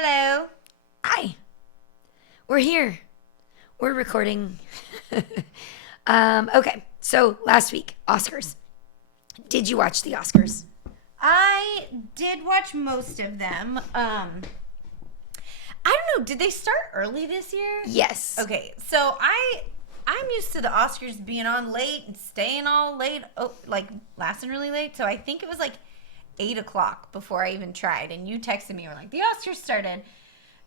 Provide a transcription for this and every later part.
Hello. Hi. We're here. We're recording. Okay, so last week, Oscars. Did you watch the Oscars? I did watch most of them. I don't know. Did they start early this year? Yes. Okay, so I'm used to the Oscars being on late and staying all late, lasting really late. So I think it was like 8 o'clock before I even tried. And you texted me, and were like, the Oscars started. And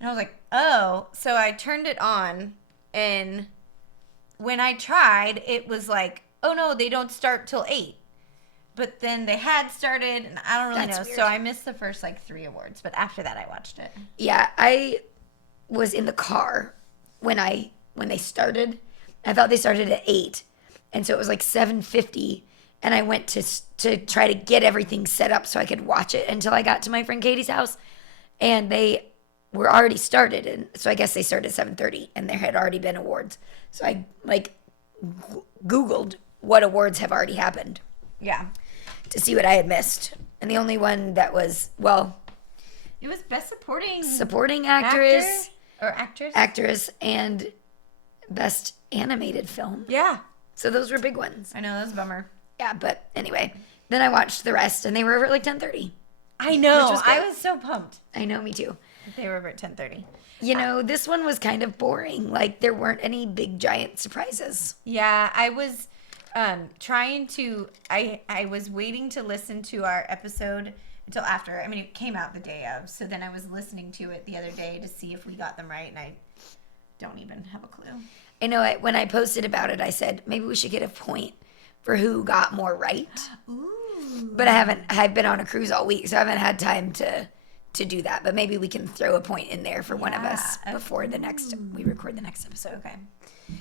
I was like, oh. So I turned it on, and when I tried, it was like, oh no, they don't start till 8. But then they had started, and I don't really know. Weird. So I missed the first 3 awards. But after that, I watched it. Yeah, I was in the car when they started. I thought they started at 8, and so it was like 7:50, and I went to try to get everything set up so I could watch it until I got to my friend Katie's house, and they were already started, and so I guess they started at 7:30, and there had already been awards. So I Googled what awards have already happened. Yeah. To see what I had missed, and the only one that was It was best supporting actress or actress. actress and best animated film. Yeah. So those were big ones. I know, that was a bummer. Yeah, but anyway, then I watched the rest, and they were over at like 10:30. I know. Was great. I was so pumped. I know, me too. They were over at 10:30. You know, this one was kind of boring. Like, there weren't any big giant surprises. Yeah, I was trying to. I was waiting to listen to our episode until after. I mean, it came out the day of. So then I was listening to it the other day to see if we got them right, and I don't even have a clue. I know when I posted about it, I said maybe we should get a point for who got more right. Ooh. But I've been on a cruise all week, so I haven't had time to do that. But maybe we can throw a point in there for one of us before we record the next episode. Okay.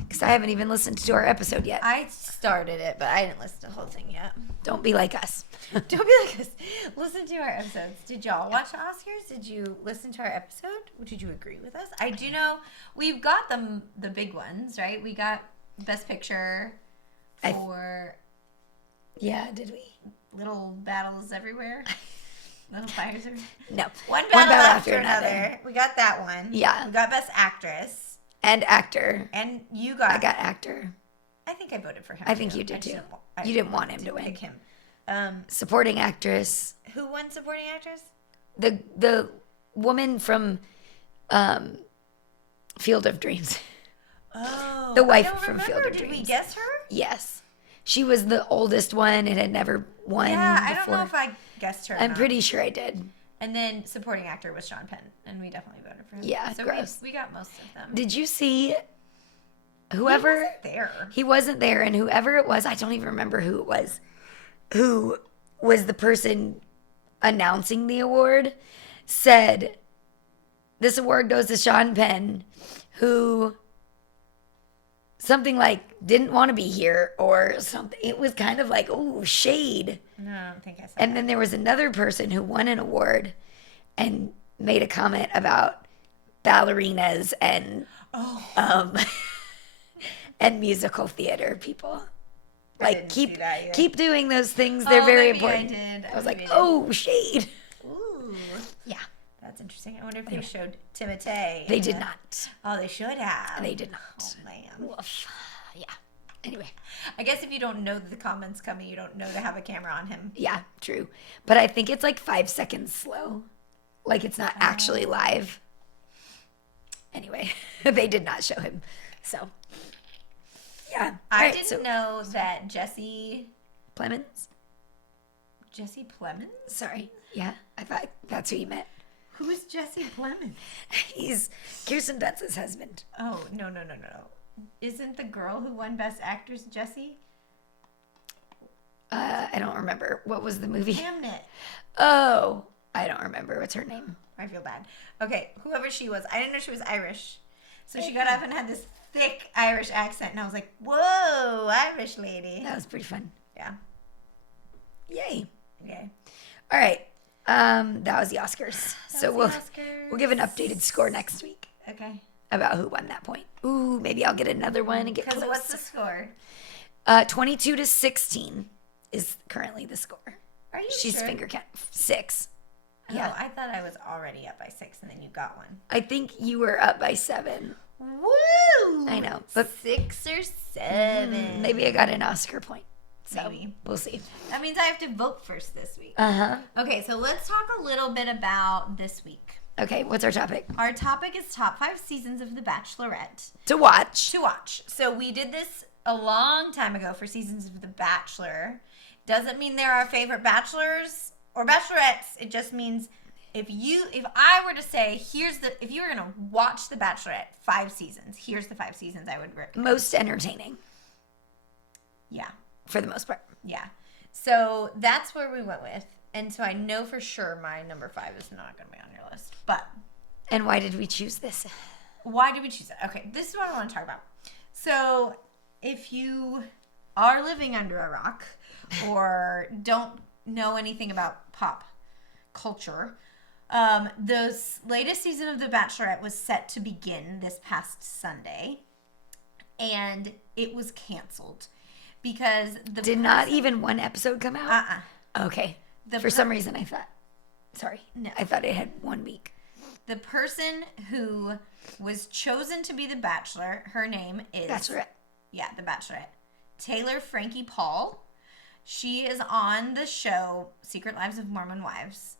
Because I haven't even listened to our episode yet. I started it, but I didn't listen to the whole thing yet. Don't be like us. Don't be like us. Listen to our episodes. Did y'all watch the Oscars? Did you listen to our episode? Did you agree with us? I do know we've got the big ones, right? We got Best Picture for Yeah, did we? Little Battles Everywhere. Little Fires Everywhere. No. One battle after another. We got that one. Yeah. We got Best Actress. And actor. And you got... I got actor. I think I voted for him. I think you did too. You didn't want him to win. Pick him. Supporting actress. Who won supporting actress? The woman from Field of Dreams. Oh. The wife I don't from remember. Field of Dreams. Did we guess her? Yes. She was the oldest one and had never won Yeah, I before. don't know if I guessed her. I'm pretty sure I did. And then supporting actor was Sean Penn, and we definitely voted for him. Yeah, so gross. we got most of them. Did you see whoever... He wasn't there. He wasn't there, and whoever it was, I don't even remember who it was, who was the person announcing the award, said, this award goes to Sean Penn, who... something like didn't want to be here or something. It was kind of like, ooh, shade. No, I don't think I saw And that. then there was another person who won an award and made a comment about ballerinas and and musical theater people. Like, keep doing those things. They're very important. I was like, oh, shade. Ooh. Yeah. That's interesting. I wonder if they showed Timothée. They did not. Oh, they should have. They did not. Oh, man. Woof. Yeah. Anyway. I guess if you don't know that the comment's coming, you don't know to have a camera on him. Yeah, true. But I think it's like 5 seconds slow. Like, it's not actually live. Anyway, they did not show him. So, yeah. I didn't know that Jesse Plemons? Plemons? Sorry. Yeah, I thought that's who you meant. Who is Jesse Plemons? He's Kirsten Dunst's husband. Oh, no. Isn't the girl who won Best Actress Jessie? I don't remember. What was the movie? Hamnet. Oh, I don't remember. What's her name? I feel bad. Okay, whoever she was. I didn't know she was Irish. So she got up and had this thick Irish accent, and I was like, whoa, Irish lady. That was pretty fun. Yeah. Yay. Okay. All right. That was the Oscars. So we'll give an updated score next week. Okay. About who won that point. Ooh, maybe I'll get another one and get close. Because what's the score? 22-16 is currently the score. Are you She's sure? finger count 6. Yeah. Oh, I thought I was already up by 6 and then you got one. I think you were up by 7. Woo! I know, but 6 or 7. maybe I got an Oscar point. So Maybe. we'll see. That means I have to vote first this week. Uh-huh. Okay, so let's talk a little bit about this week. Okay, what's our topic? Our topic is top 5 seasons of The Bachelorette To watch. to watch. So we did this a long time ago for seasons of The Bachelor. Doesn't mean they're our favorite bachelors or bachelorettes. It just means if I were to say, if you were gonna watch The Bachelorette 5 seasons, here's the 5 seasons I would recommend. Most entertaining. Yeah. For the most part. Yeah. So that's where we went with. And so I know for sure my number 5 is not going to be on your list. But And why did we choose this? why did we choose it? Okay, this is what I want to talk about. So if you are living under a rock or don't know anything about pop culture, the latest season of The Bachelorette was set to begin this past Sunday. And it was canceled. Because Did not even one episode come out? Okay. For some reason I thought. Sorry. No. I thought it had 1 week. The person who was chosen to be the Bachelor, her name is... Bachelorette. Yeah, the Bachelorette. Taylor Frankie Paul. She is on the show Secret Lives of Mormon Wives.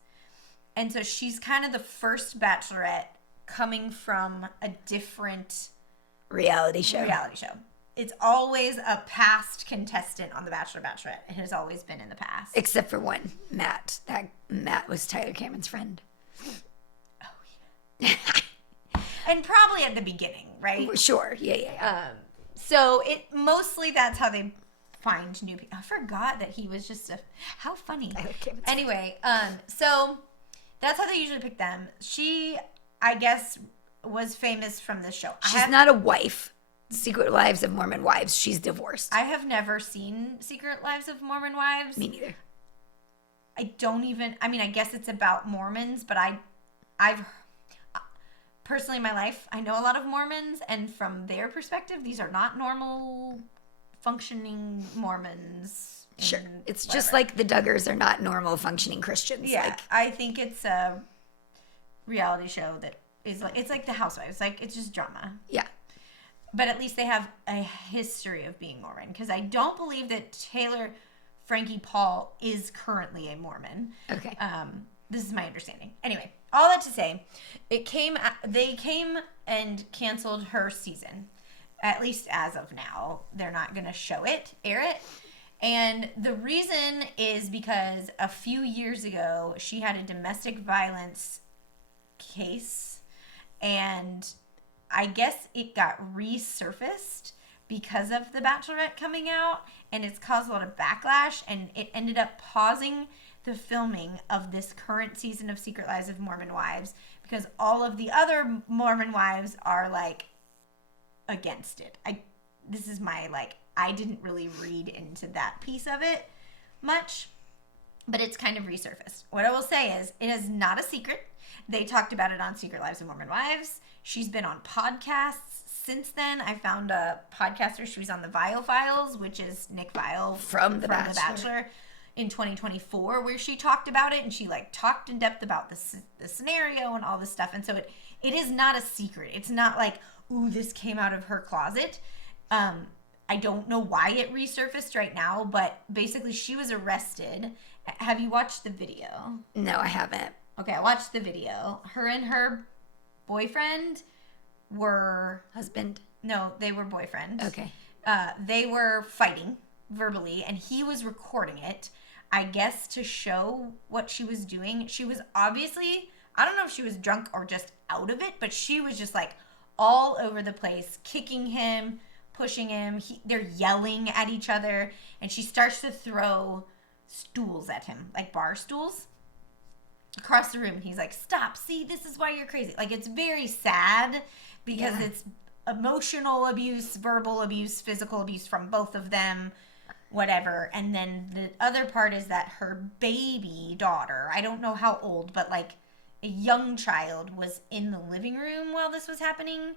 And so she's kind of the first Bachelorette coming from a different... Reality show. It's always a past contestant on The Bachelor, Bachelorette. It has always been in the past. Except for one, Matt. Matt was Tyler Cameron's friend. Oh, yeah. And probably at the beginning, right? Sure. Yeah. So mostly that's how they find new people. I forgot that he was just how funny. Anyway, so that's how they usually pick them. She, I guess, was famous from this show. She's not a wife. Secret Lives of Mormon Wives. She's divorced. I have never seen Secret Lives of Mormon Wives. Me neither. I guess it's about Mormons, but I've personally in my life, I know a lot of Mormons, and from their perspective, these are not normal functioning Mormons. Sure. It's just like the Duggars are not normal functioning Christians. Yeah. I think it's a reality show that is like, it's like The Housewives. Like, it's just drama. Yeah. But at least they have a history of being Mormon. Because I don't believe that Taylor Frankie Paul is currently a Mormon. Okay. This is my understanding. Anyway, all that to say, they came and canceled her season. At least as of now. They're not going to air it. And the reason is because a few years ago, she had a domestic violence case. And I guess it got resurfaced because of The Bachelorette coming out, and it's caused a lot of backlash, and it ended up pausing the filming of this current season of Secret Lives of Mormon Wives because all of the other Mormon wives are like against it. This is my I didn't really read into that piece of it much, but it's kind of resurfaced. What I will say is it is not a secret. They talked about it on Secret Lives of Mormon Wives. She's been on podcasts since then. I found a podcaster. She was on the Vile Files, which is Nick Vile from The Bachelor in 2024, where she talked about it, and she talked in depth about the scenario and all this stuff. And so it is not a secret. It's not like, ooh, this came out of her closet. I don't know why it resurfaced right now, but basically she was arrested. Have you watched the video? No, I haven't. Okay, I watched the video. Her and her boyfriend were... Husband? No, they were boyfriends. Okay. They were fighting verbally, and he was recording it, I guess, to show what she was doing. She was obviously... I don't know if she was drunk or just out of it, but she was just all over the place, kicking him, pushing him. They're yelling at each other, and she starts to throw stools at him, bar stools, across the room. And he's like, stop, see, this is why you're crazy. It's very sad because it's emotional abuse, verbal abuse, physical abuse from both of them, whatever. And then the other part is that her baby daughter, I don't know how old, but a young child was in the living room while this was happening,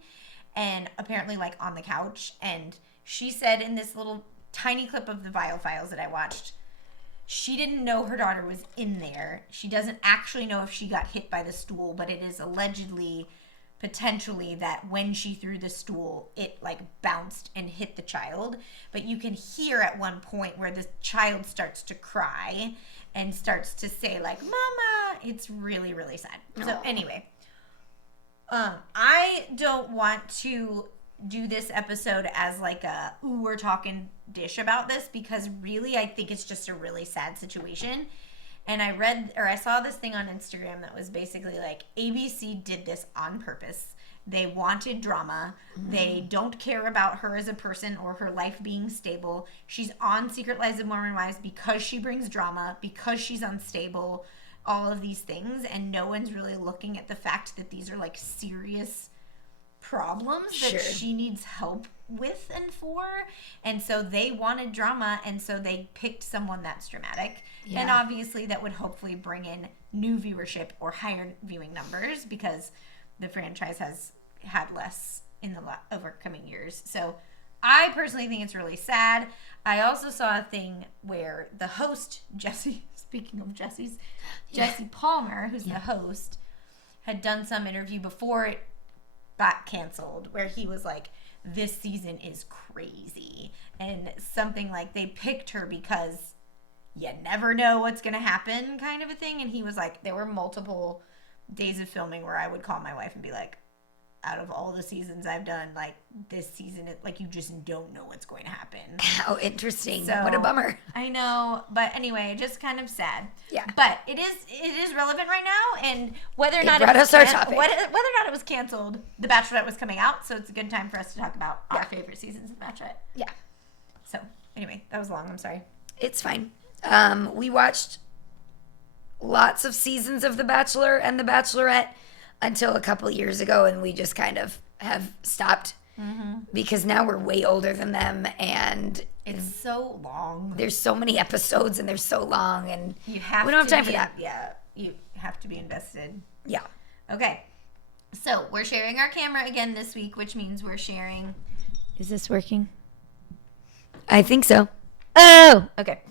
and apparently on the couch. And she said in this little tiny clip of the Vile Files that I watched, She didn't know her daughter was in there. She doesn't actually know if she got hit by the stool, but it is allegedly, potentially, that when she threw the stool, it like bounced and hit the child. But you can hear at one point where the child starts to cry and starts to say like, "Mama." It's really, really sad. Aww. So anyway, I don't want to do this episode as like a, ooh, we're talking dish about this, because really I think it's just a really sad situation. And I saw this thing on Instagram that was basically like, ABC did this on purpose. They wanted drama. They don't care about her as a person or her life being stable. She's on Secret Lives of Mormon Wives because she brings drama, because she's unstable, all of these things. And no one's really looking at the fact that these are like serious problems that she needs help with and for. And so they wanted drama, and so they picked someone that's dramatic. Yeah. And obviously that would hopefully bring in new viewership or higher viewing numbers, because the franchise has had less in the overcoming years. So I personally think it's really sad. I also saw a thing where the host, Jesse, speaking of Jesse's, Jesse Palmer, who's the host, had done some interview before it got canceled where he was like, this season is crazy, and something like they picked her because you never know what's gonna happen, kind of a thing. And he was like, there were multiple days of filming where I would call my wife and be like, out of all the seasons I've done, like, this season, like, you just don't know what's going to happen. How interesting. So, what a bummer. I know, but anyway, just kind of sad. Yeah. But it is relevant right now, and whether or not it was canceled, The Bachelorette was coming out, so it's a good time for us to talk about our favorite seasons of The Bachelorette. Yeah. So, anyway, that was long. I'm sorry. It's fine. We watched lots of seasons of The Bachelor and The Bachelorette until a couple years ago, and we just kind of have stopped because now we're way older than them, and it's so long. There's so many episodes, and they're so long, and we don't have time for that. Yeah, you have to be invested. Yeah. Okay. So we're sharing our camera again this week, which means we're sharing. Is this working? I think so. Oh, okay.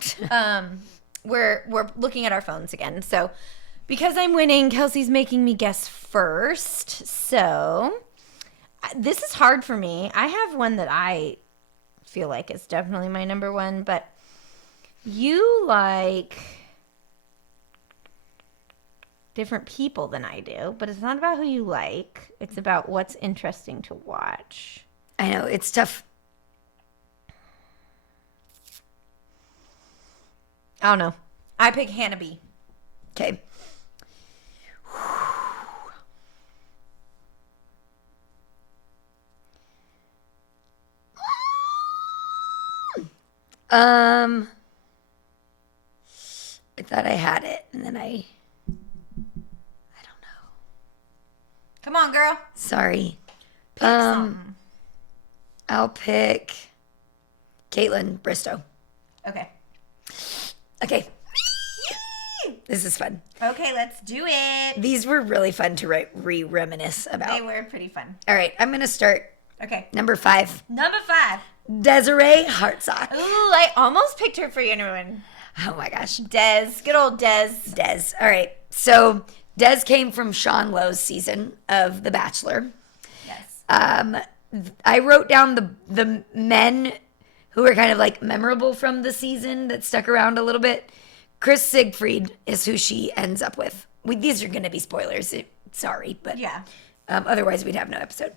We're looking at our phones again. So because I'm winning, Kelsey's making me guess first. So this is hard for me. I have one that I feel like is definitely my number one, but you like different people than I do. But it's not about who you like. It's about what's interesting to watch. I know, it's tough. I don't know. I pick Hannah B. Okay. I thought I had it, and then I don't know. Come on, girl. Sorry. Pick something. I'll pick Caitlin Bristow. Okay. Okay. This is fun. Okay, let's do it. These were really fun to reminisce about. They were pretty fun. All right, I'm going to start. Okay. Number 5. Number 5. Desiree Hartsock. Ooh, I almost picked her for you, everyone. Oh my gosh. Des. Good old Des. Des. All right. So Des came from Sean Lowe's season of The Bachelor. Yes. I wrote down the men who are kind of like memorable from the season that stuck around a little bit. Chris Siegfried is who she ends up with. These are going to be spoilers. Sorry, but yeah. Otherwise we'd have no episode.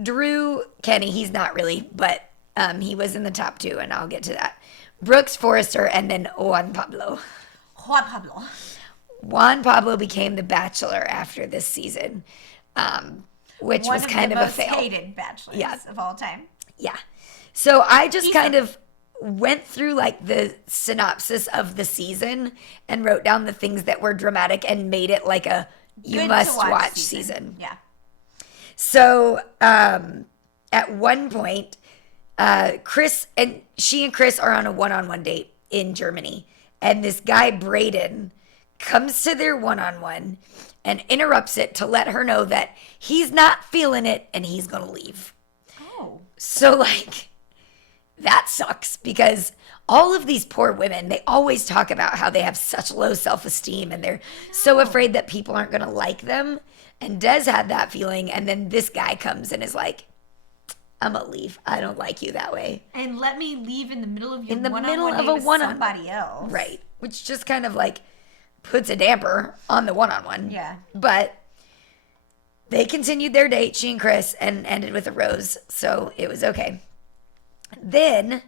Drew Kenny, he's not really, but he was in the top 2, and I'll get to that. Brooks Forrester, and then Juan Pablo. Juan Pablo became the Bachelor after this season, which was kind of a fail. One of the most hated Bachelors of all time. Yeah. So I just kind of went through like the synopsis of the season and wrote down the things that were dramatic and made it like a you must watch season. Yeah. So at one point, Chris and Chris are on a one-on-one date in Germany, and this guy Braden comes to their one-on-one and interrupts it to let her know that he's not feeling it and he's gonna leave. Oh. So like that sucks, because all of these poor women, they always talk about how they have such low self-esteem and they're so afraid that people aren't going to like them. And Des had that feeling. And then this guy comes and is like, I'm going to leave. I don't like you that way. And let me leave in the middle of your In the middle one-on-one of date a with one-on-one. somebody else. Right. Which just kind of like puts a damper on the one-on-one. Yeah. But they continued their date, she and Chris, and ended with a rose. So it was okay. Then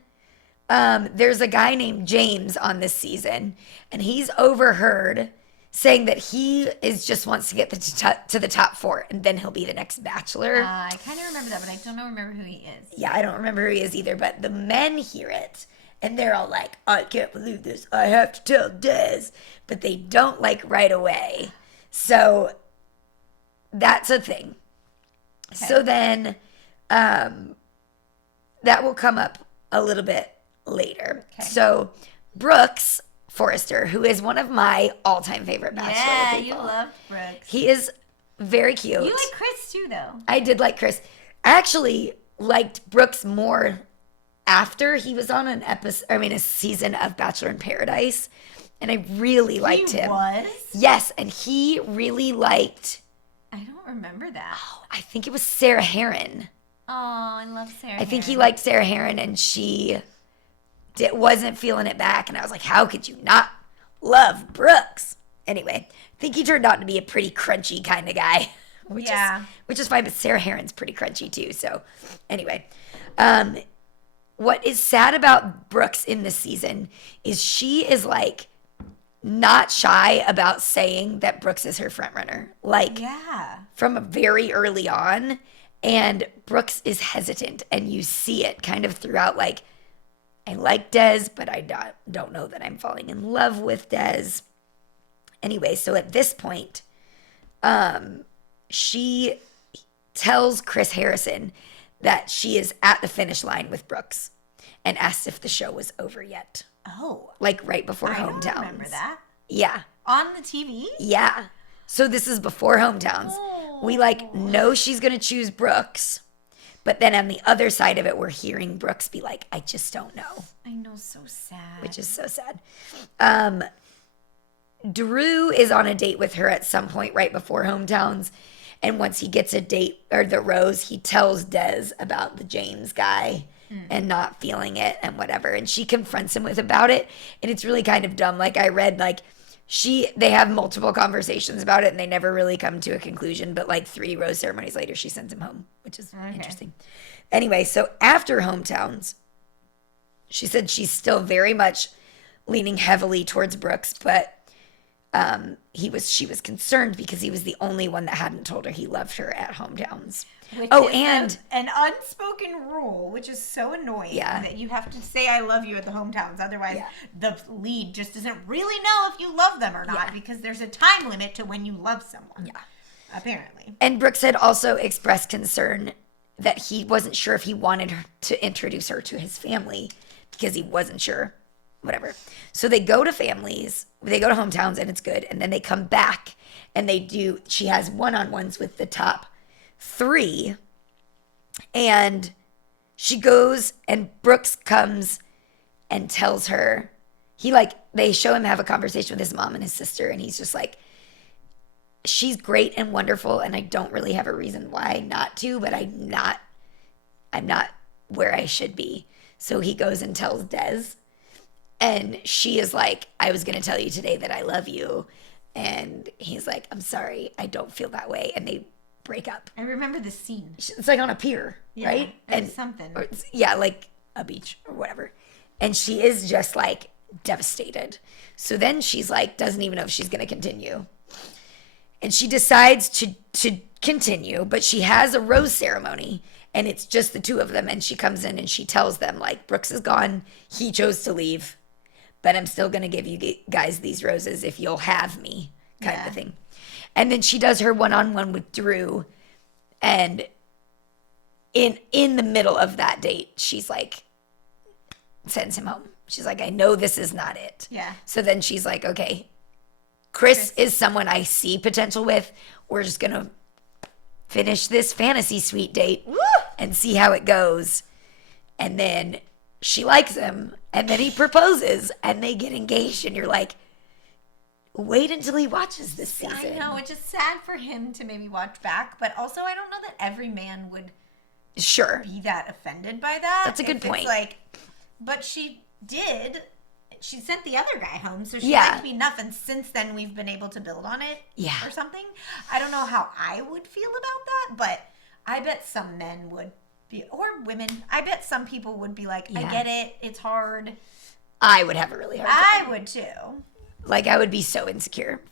there's a guy named James on this season, and he's overheard saying that he just wants to get to the top 4, and then he'll be the next Bachelor. I kind of remember that, but I don't remember who he is. Yeah, I don't remember who he is either, but the men hear it, and they're all like, I can't believe this. I have to tell Des. But they don't like right away. So that's a thing. Okay. So then that will come up a little bit later. Okay. So Brooks Forrester, who is one of my all-time favorite Bachelor people. Yeah, you love Brooks. He is very cute. You like Chris too, though. I did like Chris. I actually liked Brooks more after he was on a season of Bachelor in Paradise. And I really liked him. He was? Yes, and he really liked... I don't remember that. Oh, I think it was Sarah Heron. Oh, I love Sarah I think he liked Sarah Heron, and she wasn't feeling it back. And I was like, how could you not love Brooks? Anyway, I think he turned out to be a pretty crunchy kind of guy. Which is fine, but Sarah Heron's pretty crunchy too. So anyway, what is sad about Brooks in this season is she is like not shy about saying that Brooks is her front runner. Like from very early on. And Brooks is hesitant, and you see it kind of throughout, like, I like Des, but I don't know that I'm falling in love with Des. Anyway, so at this point, she tells Chris Harrison that she is at the finish line with Brooks and asks if the show was over yet. Oh. Like right before Hometowns. I don't remember that. Yeah. On the TV? Yeah. So this is before Hometowns. We know she's going to choose Brooks. But then on the other side of it, we're hearing Brooks be like, I just don't know. I know, so sad. Which is so sad. Drew is on a date with her at some point right before Hometowns. And once he gets a date, or the rose, he tells Des about the James guy and not feeling it and whatever. And she confronts him about it. And it's really kind of dumb. Like I read, they have multiple conversations about it and they never really come to a conclusion. But 3 rose ceremonies later, she sends him home, which is interesting. Anyway, so after Hometowns, she said she's still very much leaning heavily towards Brooks, but she was concerned because he was the only one that hadn't told her he loved her at Hometowns. And an unspoken rule, which is so annoying that you have to say I love you at the Hometowns. Otherwise, the lead just doesn't really know if you love them or not because there's a time limit to when you love someone. Yeah. Apparently. And Brooks had also expressed concern that he wasn't sure if he wanted her to introduce her to his family because he wasn't sure. Whatever. So they go to families, they go to Hometowns, and it's good. And then they come back and she has one-on-ones with the top 3. And she goes and Brooks comes and tells her, they show him have a conversation with his mom and his sister. And he's just like, she's great and wonderful. And I don't really have a reason why not to, but I'm not where I should be. So he goes and tells Des. And she is like, I was going to tell you today that I love you. And he's like, I'm sorry, I don't feel that way. And they break up. I remember the scene. It's like on a pier, right? And something. Like a beach or whatever. And she is just devastated. So then she's doesn't even know if she's going to continue. And she decides to continue, but she has a rose ceremony. And it's just the 2 of them. And she comes in and she tells them, Brooks is gone. He chose to leave. But I'm still going to give you guys these roses if you'll have me, kind of a thing. And then she does her one-on-one with Drew. And in the middle of that date, she's sends him home. She's like, I know this is not it. Yeah. So then she's like, okay, Chris is someone I see potential with. We're just going to finish this fantasy suite date and see how it goes. And then she likes him. And then he proposes and they get engaged and you're like, wait until he watches this season. I know, it's just sad for him to maybe watch back, but also I don't know that every man would be that offended by that. That's a good point. It's like, but she did. She sent the other guy home, so she liked me enough, and since then we've been able to build on it or something. I don't know how I would feel about that, but I bet some men would be, or women. I bet some people would be like, I get it, it's hard. I would have a really hard time. I would too. Like, I would be so insecure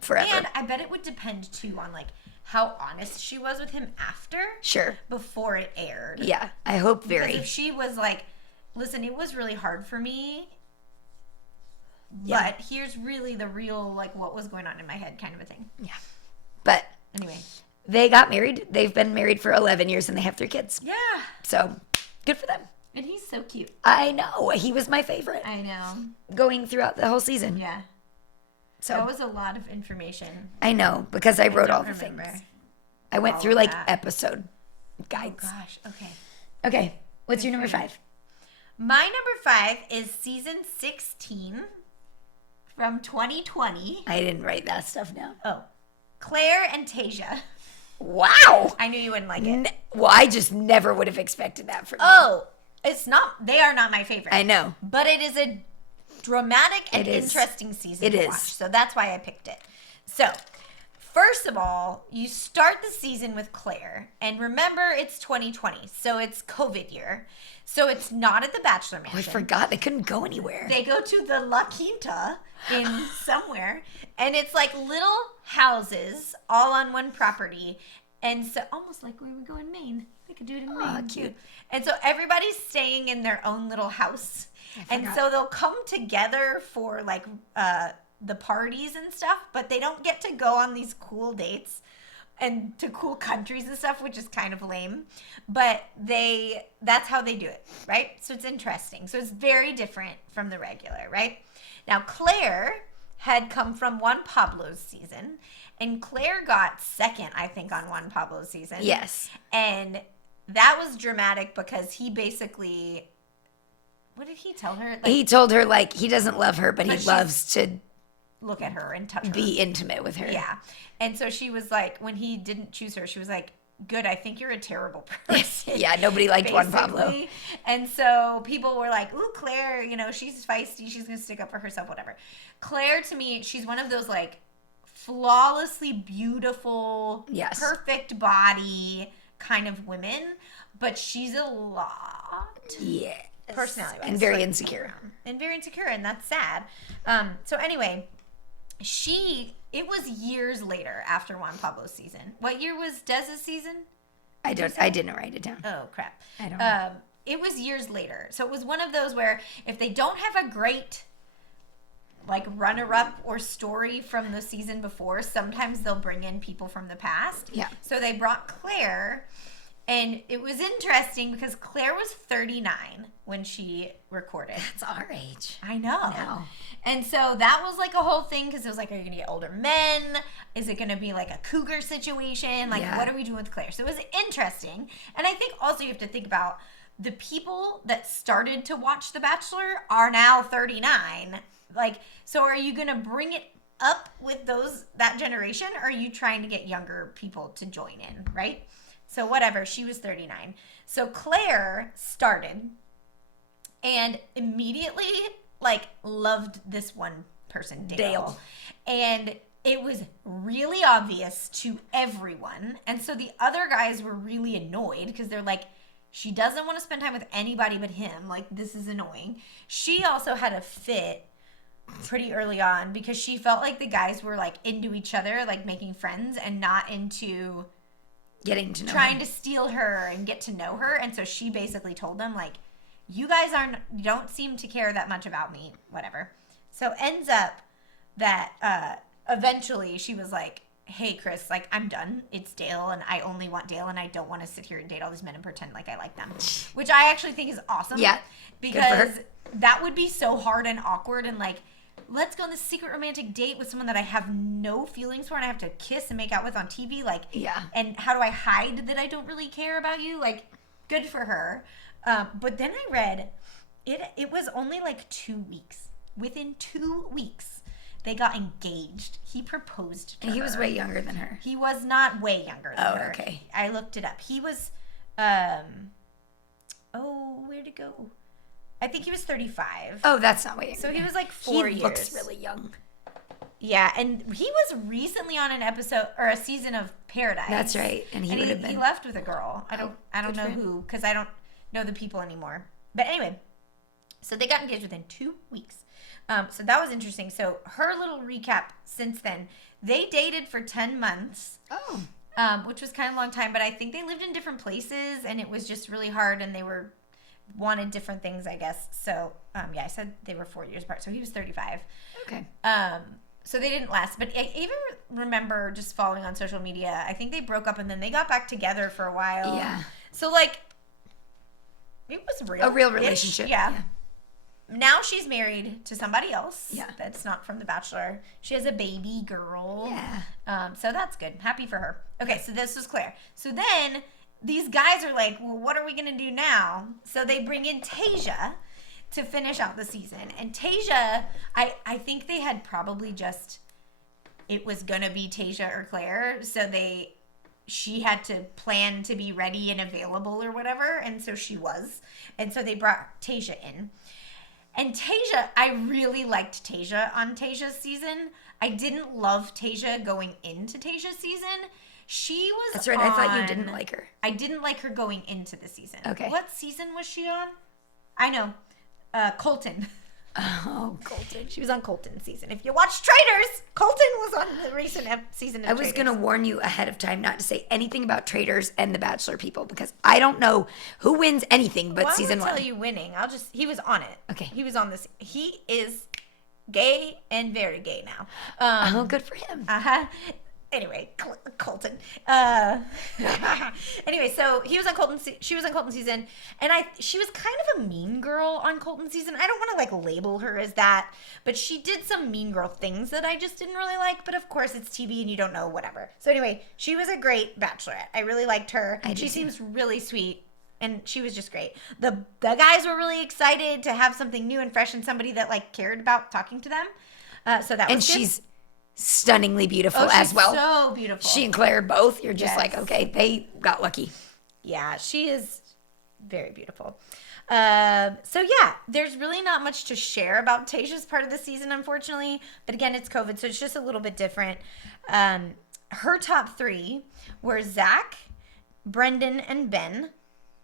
forever. And I bet it would depend, too, on, like, how honest she was with him after. Sure. Before it aired. Yeah, I hope very. Because if she was like, listen, it was really hard for me, but here's really the real, like, what was going on in my head kind of a thing. Yeah. But. Anyway. They got married. They've been married for 11 years and they have 3 kids. Yeah. So, good for them. And he's so cute. I know. He was my favorite. I know. Going throughout the whole season. Yeah. So that was a lot of information. I know, because I wrote all the things. I went through, like, episode guides. Oh, gosh. Okay. Okay. What's your number 5? My number 5 is season 16 from 2020. I didn't write that stuff down. Oh. Claire and Tasia. Wow. I knew you wouldn't like it. Well, I just never would have expected that from you. Oh, they are not my favorite. I know. But it is a dramatic and interesting season to watch. So that's why I picked it. So, first of all, you start the season with Claire. And remember, it's 2020. So it's COVID year. So it's not at the Bachelor Mansion. Oh, I forgot. They couldn't go anywhere. They go to the La Quinta in somewhere. And it's like little houses all on one property. And so, almost like where we go in Maine. They could do it in Maine, cute. too. And so everybody's staying in their own little house. And so they'll come together for like the parties and stuff, but they don't get to go on these cool dates and to cool countries and stuff, which is kind of lame. But that's how they do it, right? So it's interesting. So it's very different from the regular, right? Now, Claire had come from Juan Pablo's season, and Claire got second, I think, on Juan Pablo's season. Yes. And that was dramatic because he basically, what did he tell her? Like, he told her, like, he doesn't love her, but he loves to look at her and touch her. Be intimate with her. Yeah. And so she was like, when he didn't choose her, she was like, good, I think you're a terrible person. Yeah, nobody liked Juan Pablo. And so people were like, ooh, Claire, she's feisty. She's going to stick up for herself, whatever. Claire, to me, she's one of those, like, flawlessly beautiful, perfect body kind of women, but she's a lot. Yeah. Personality-wise. And very insecure. And that's sad. So anyway, it was years later after Juan Pablo's season. What year was Dez's season? I didn't write it down. Oh, crap. I don't know. It was years later. So it was one of those where if they don't have a great like runner-up or story from the season before, sometimes they'll bring in people from the past. Yeah. So they brought Claire, and it was interesting because Claire was 39 when she recorded. That's our age. I know. Now. And so that was like a whole thing because it was like, are you going to get older men? Is it going to be like a cougar situation? Like, what are we doing with Claire? So it was interesting. And I think also you have to think about the people that started to watch The Bachelor are now 39. Like, so are you going to bring it up with that generation, or are you trying to get younger people to join in, right? So whatever, she was 39. So Claire started and immediately like loved this one person, Dale. And it was really obvious to everyone. And so the other guys were really annoyed because they're like, she doesn't want to spend time with anybody but him. Like, this is annoying. She also had a fit pretty early on because she felt like the guys were like into each other, like making friends, and not into getting to know trying to steal her and get to know her. And so she basically told them, like, you guys don't seem to care that much about me, whatever. So ends up that eventually she was like, hey, Chris, like, I'm done. It's Dale, and I only want Dale, and I don't want to sit here and date all these men and pretend like I like them. Which I actually think is awesome. Yeah. Because that would be so hard and awkward, and like, let's go on this secret romantic date with someone that I have no feelings for and I have to kiss and make out with on TV. Like, and how do I hide that I don't really care about you? Like, good for her. But then I read It was only like 2 weeks. Within 2 weeks, they got engaged. He proposed to her. And he was way younger than her. He was not way younger than her. Oh, okay. I looked it up. He was, where'd it go? I think he was 35. Oh, that's not way younger. So he was like 4 years. He looks really young. Yeah, and he was recently on an episode or a season of Paradise. That's right, and he would have been. He left with a girl. I don't know who, because I don't know the people anymore. But anyway, so they got engaged within 2 weeks. So that was interesting. So her little recap since then, they dated for 10 months. Oh. Which was kind of a long time, but I think they lived in different places, and it was just really hard, and they wanted different things, I guess. So I said they were 4 years apart. So he was 35. Okay. So they didn't last, but I even remember just following on social media. I think they broke up and then they got back together for a while. Yeah. So like, it was real. A real relationship. Yeah. Now she's married to somebody else. Yeah. That's not from The Bachelor. She has a baby girl. Yeah. So that's good. Happy for her. Okay, so this was Claire. So then these guys are like, well, what are we going to do now? So they bring in Tasia to finish out the season. And Tasia, I think they had probably just, it was going to be Tasia or Claire. So she had to plan to be ready and available or whatever. And so she was. And so they brought Tasia in. And Tasia, I really liked Tasia on Tasia's season. I didn't love Tasia going into Tasia's season. She was That's right. I thought you didn't like her. I didn't like her going into the season. Okay. What season was she on? I know. Colton. Oh, Colton. She was on Colton's season. If you watch Traitors, Colton was on the recent season of I was Traitors. going to warn you ahead of time not to say anything about Traitors and the Bachelor people because I don't know who wins anything but season one. I won't tell you winning. He was on it. Okay. He was on this. He is gay and very gay now. Oh, good for him. Uh-huh. Anyway, Colton. Anyway, so he was on Colton. She was on Colton season, and she was kind of a mean girl on Colton season. I don't want to like label her as that, but she did some mean girl things that I just didn't really like. But of course, it's TV, and you don't know whatever. So anyway, she was a great Bachelorette. I really liked her. She seems really sweet. And she was just great. The guys were really excited to have something new and fresh and somebody that like cared about talking to them. So that was And good. she's stunningly beautiful as well. So beautiful. She and Claire both. You're just Yes. like, okay, they got lucky. Yeah, she is very beautiful. So yeah, there's really not much to share about Tasia's part of the season, unfortunately. But again, it's COVID, so it's just a little bit different. Her top three were Zach, Brendan, and Ben.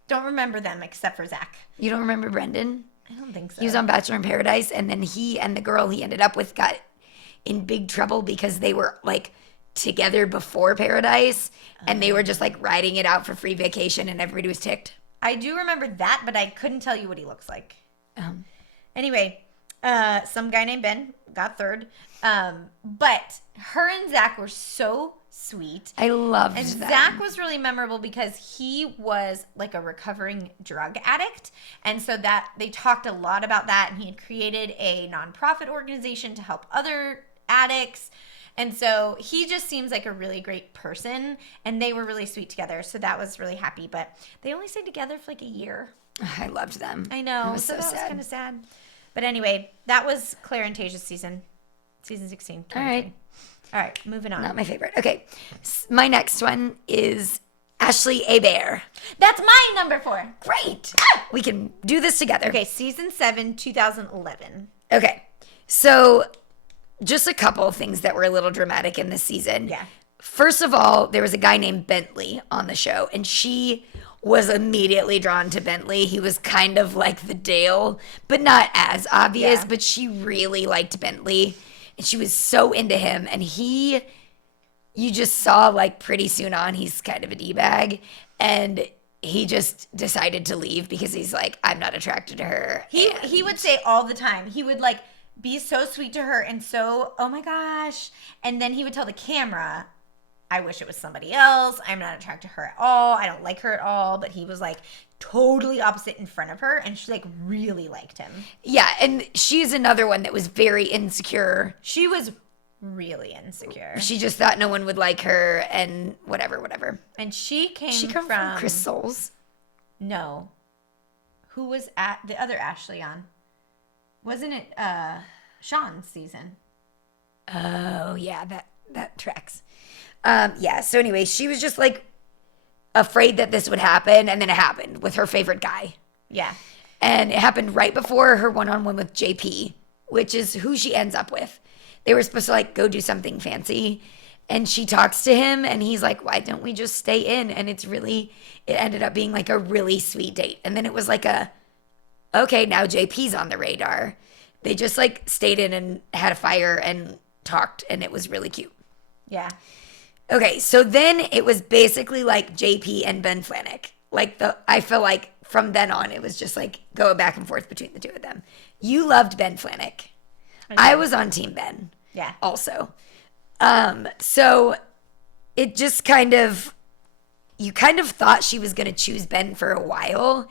Don't remember them except for Zach. You don't remember Brendan? I don't think so. He was on Bachelor in Paradise, and then he and the girl he ended up with got in big trouble because they were like together before Paradise, and they were just like riding it out for free vacation, and everybody was ticked. I do remember that, but I couldn't tell you what he looks like. Anyway, some guy named Ben got third. But her and Zach were so sweet. I loved And that. Zach was really memorable because he was like a recovering drug addict. And so that they talked a lot about that. And he had created a nonprofit organization to help other addicts. And so he just seems like a really great person. And they were really sweet together. So that was really happy. But they only stayed together for like a year. I loved them. I know. It was so that was sad. kind of sad. But anyway, that was Claire and Tasia's season 16. All right. All right, moving on. Not my favorite. Okay. My next one is Ashley Hebert. That's my number 4. Great. We can do this together. Okay, season 7, 2011. Okay. So just a couple of things that were a little dramatic in this season. Yeah. First of all, there was a guy named Bentley on the show, and she was immediately drawn to Bentley. He was kind of like the Dale, but not as obvious, Yeah. but she really liked Bentley, and she was so into him. And you just saw like pretty soon on, he's kind of a D-bag, and he just decided to leave because he's like, I'm not attracted to her. He would say all the time. He would like be so sweet to her and so, oh my gosh. And then he would tell the camera, I wish it was somebody else. I'm not attracted to her at all. I don't like her at all. But he was like totally opposite in front of her. And she like really liked him. Yeah, and she's another one that was very insecure. She was really insecure. She just thought no one would like her and whatever. And she came She come from Chris Soules. No. who was at the other Ashley on? Wasn't it Sean's season? Oh, yeah, that tracks. Yeah, so anyway, she was just like afraid that this would happen, and then it happened with her favorite guy. Yeah. And it happened right before her one-on-one with JP, which is who she ends up with. They were supposed to like go do something fancy, and she talks to him, and he's like, why don't we just stay in? And it ended up being like a really sweet date. And then it was like okay, now JP's on the radar. They just like stayed in and had a fire and talked, and it was really cute. Yeah. Okay, so then it was basically like JP and Ben Flanick. I feel like from then on, it was just like going back and forth between the two of them. You loved Ben Flanick. I was on Team Ben. Yeah. Also. So it just you kind of thought she was going to choose Ben for a while.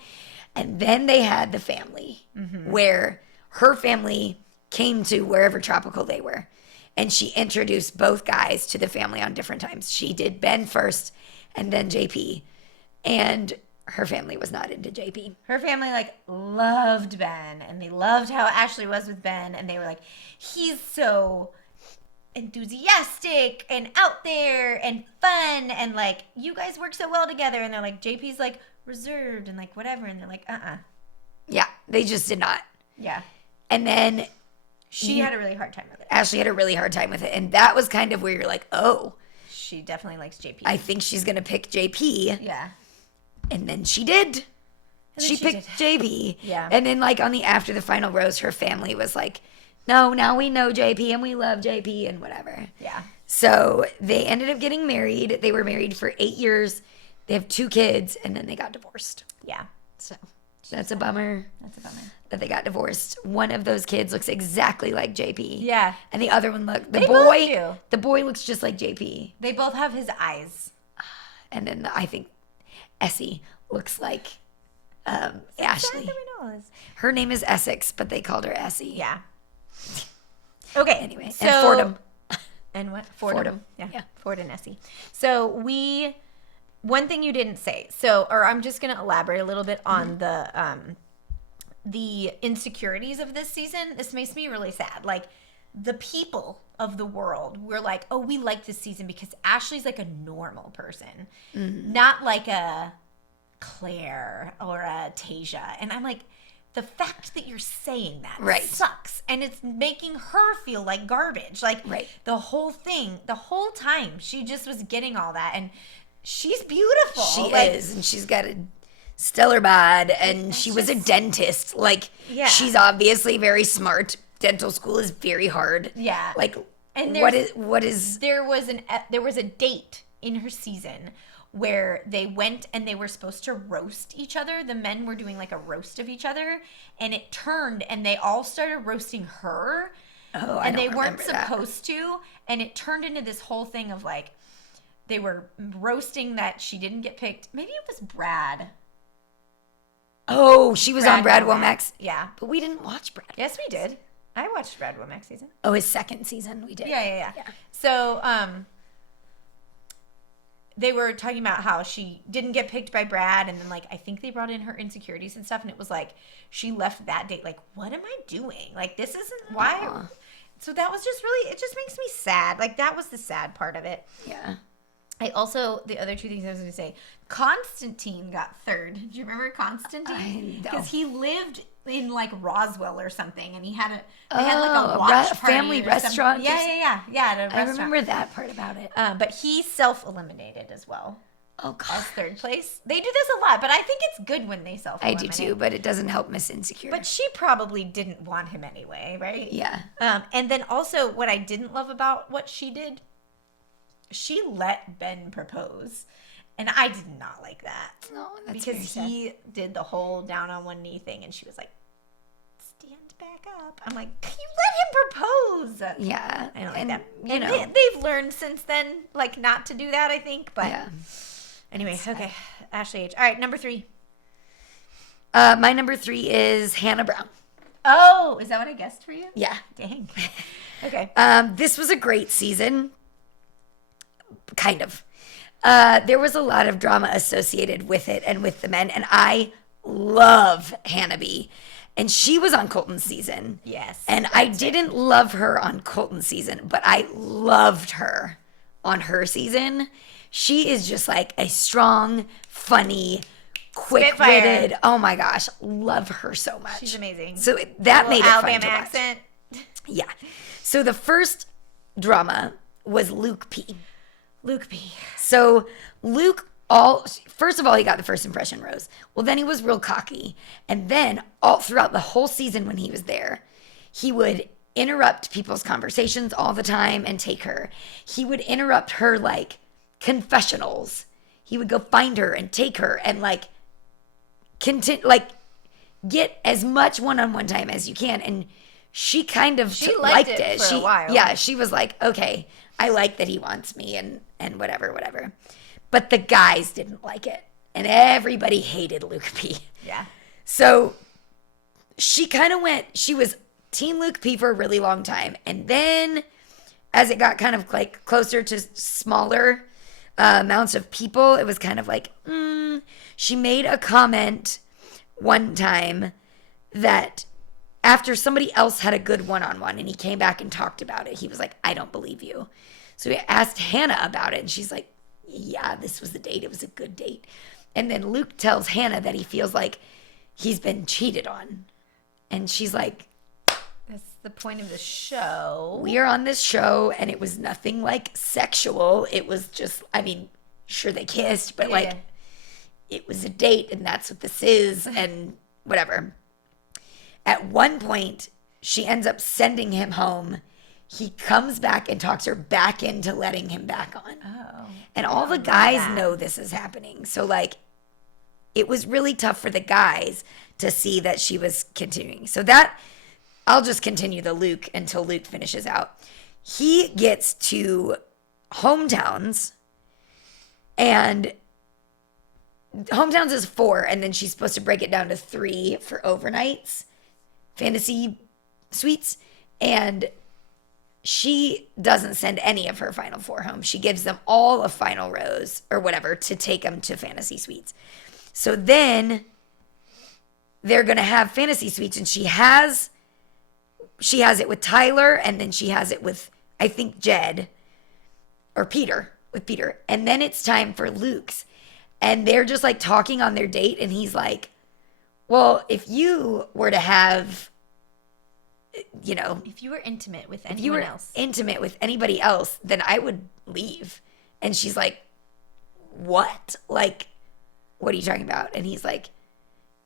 And then they had the family where her family came to wherever tropical they were. And she introduced both guys to the family on different times. She did Ben first and then JP. And her family was not into JP. Her family like loved Ben, and they loved how Ashley was with Ben, and they were like, he's so enthusiastic and out there and fun, and like you guys work so well together. And they're like, JP's like reserved and like whatever, and they're like, Yeah, they just did not. Yeah. And then she had a really hard time with it. Ashley had a really hard time with it. And that was kind of where you're like, oh, she definitely likes JP. I think she's going to pick JP. Yeah. And then she did. She picked JP. Yeah. And then like after the final rose, her family was like, no, now we know JP and we love JP and whatever. Yeah. So they ended up getting married. They were married for 8 years. They have 2 kids, and then they got divorced. Yeah. So that's a bummer. That's a bummer. That they got divorced. One of those kids looks exactly like JP. Yeah. And the other one They both do. The boy looks just like JP. They both have his eyes. And then I think Essie looks like Ashley. Her name is Essex, but they called her Essie. Yeah. Okay. Anyway, so, and Fordham. And what? Fordham. Yeah. Ford and Essie. So one thing you didn't say. So, or I'm just gonna elaborate a little bit on the insecurities of this season. This makes me really sad. Like the people of the world were like, oh, we like this season because Ashley's like a normal person, not like a Claire or a Tasia. And I'm like, the fact that you're saying that sucks. And it's making her feel like garbage. Like the whole thing, the whole time, she just was getting all that. And she's beautiful. She is. And she's got a stellar bod. And she was a dentist. Like, she's obviously very smart. Dental school is very hard. Yeah. Like, and what is... There was a date in her season where they went and they were supposed to roast each other. The men were doing like a roast of each other, and it turned and they all started roasting her. Oh, and they weren't supposed to, and it turned into this whole thing of like they were roasting that she didn't get picked. Maybe it was Brad. Oh, she was on Brad Womack's. Yeah. But we didn't watch Brad. Yes, we did. I watched Brad Womack's season. Oh, his second season we did. Yeah. So, they were talking about how she didn't get picked by Brad, and then like I think they brought in her insecurities and stuff, and it was like she left that date like, what am I doing? Like this isn't why. Aww. So that was just really, it just makes me sad. Like that was the sad part of it. Yeah. I also, the other 2 things I was going to say, Constantine got third. Do you remember Constantine? Because he lived in like Roswell or something, and they had like a watch party family restaurant. Yeah. At a restaurant. I remember that part about it. But he self-eliminated as well. Oh God. As third place. They do this a lot, but I think it's good when they self-eliminate. I do too, but it doesn't help Miss Insecure. But she probably didn't want him anyway, right? Yeah. And then also what I didn't love about what she did, she let Ben propose. And I did not like that. No, that's because he did the whole down on one knee thing, and she was like, stand back up. I'm like, you let him propose. Yeah. I don't like that. And they've learned since then, like, not to do that, I think. But anyway, okay. Ashley H. All right, number 3. My number 3 is Hannah Brown. Oh, is that what I guessed for you? Yeah. Dang. Okay. This was a great season. Kind of. There was a lot of drama associated with it and with the men, and I love Hannah B. And she was on Colton's season. Yes. And I didn't love her on Colton's season, but I loved her on her season. She is just like a strong, funny, quick-witted. Spitfire. Oh my gosh, love her so much. She's amazing. So that made it fun Alabama to watch. accent. Yeah. So the first drama was Luke P. Luke P. So Luke, first of all, he got the first impression rose. Well, then he was real cocky. And then all throughout the whole season when he was there, he would interrupt people's conversations all the time and take her. He would interrupt her like confessionals. He would go find her and take her and like get as much one-on-one time as you can. And she kind of liked it for a while. Yeah, she was like, okay, I like that he wants me and whatever. But the guys didn't like it. And everybody hated Luke P. Yeah. So she was Team Luke P for a really long time. And then as it got kind of like closer to smaller amounts of people, it was kind of like, she made a comment one time that after somebody else had a good one-on-one and he came back and talked about it, he was like, I don't believe you. So he asked Hannah about it and she's like, yeah, this was the date. It was a good date. And then Luke tells Hannah that he feels like he's been cheated on. And she's like, that's the point of the show. we are on this show and it was nothing like sexual. It was just, I mean, sure they kissed, but like it was a date and that's what this is and whatever. At one point, she ends up sending him home. He comes back and talks her back into letting him back on. Oh. And all the guys know this is happening. So like it was really tough for the guys to see that she was continuing. So that I'll just continue the Luke until Luke finishes out. He gets to hometowns and hometowns is 4 and then she's supposed to break it down to 3 for overnights, fantasy suites, and she doesn't send any of her final 4 home. She gives them all a final rose or whatever to take them to fantasy suites. So then they're going to have fantasy suites and she has it with Tyler and then she has it with, I think, Jed or Peter, with Peter. And then it's time for Luke's. And they're just like talking on their date and he's like, well, if you were to have, you know, if you were intimate with if you were anyone else. intimate with anybody else, then I would leave. And she's like, what? Like, what are you talking about? And he's like,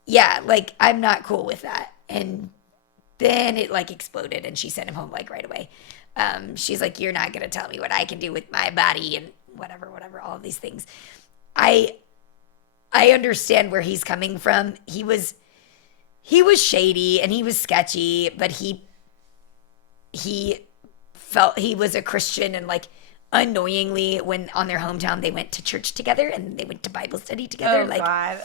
yeah, like, I'm not cool with that. And then it like exploded and she sent him home like right away. She's like, you're not going to tell me what I can do with my body and whatever, all of these things. I understand where he's coming from. He was shady and he was sketchy, but he felt he was a Christian and like annoyingly when on their hometown they went to church together and they went to Bible study together. Oh, like, God.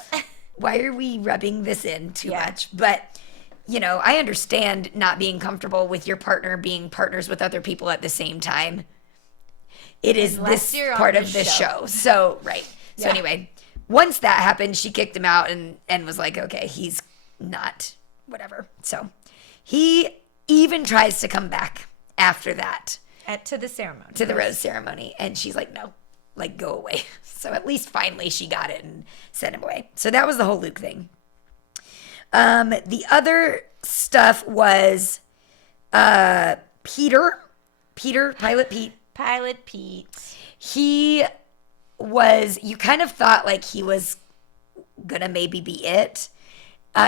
why are we rubbing this in too much? But you know, I understand not being comfortable with your partner being partners with other people at the same time. It is Unless this you're on part this of the show. show. So, right. So Yeah. anyway, once that happened, she kicked him out and was like, okay, he's not whatever. So he even tries to come back after that To the ceremony. to the rose ceremony. And she's like, no, like go away. So at least finally she got it and sent him away. So that was the whole Luke thing. The other stuff was Peter, Pilot Pete. Pilot Pete. He was, you kind of thought like he was gonna maybe be it.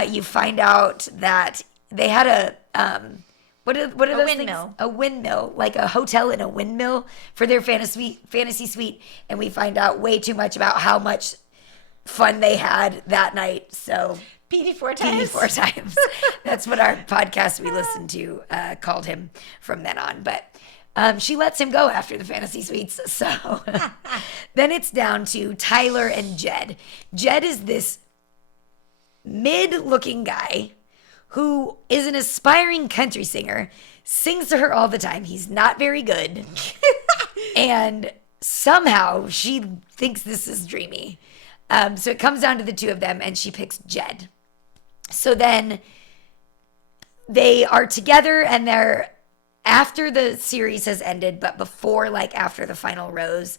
You find out that they had a what are those windmill. things? A windmill, like a hotel in a windmill for their fantasy suite, and we find out way too much about how much fun they had that night. So PD 4 times. PD 4 times. That's what our podcast we listened to called him from then on. But she lets him go after the fantasy suites. So then it's down to Tyler and Jed. Jed is this mid-looking guy who is an aspiring country singer, sings to her all the time. He's not very good. And somehow she thinks this is dreamy. So it comes down to the two of them, and she picks Jed. So then they are together and they're after the series has ended, but before like after the final rose,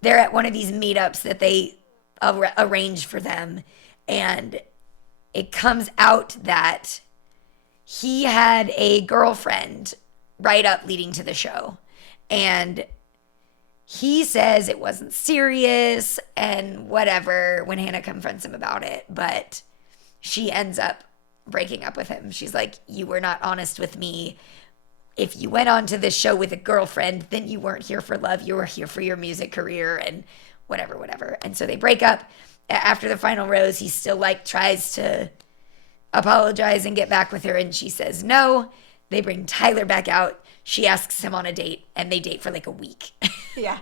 they're at one of these meetups that they arrange for them, and it comes out that he had a girlfriend right up leading to the show, and he says it wasn't serious and whatever when Hannah confronts him about it, but she ends up breaking up with him. She's like, you were not honest with me. If you went on to this show with a girlfriend, then you weren't here for love. You were here for your music career and whatever. And so they break up. After the final rose, he still like tries to apologize and get back with her, and she says no. They bring Tyler back out. She asks him on a date, and they date for like a week. Yeah.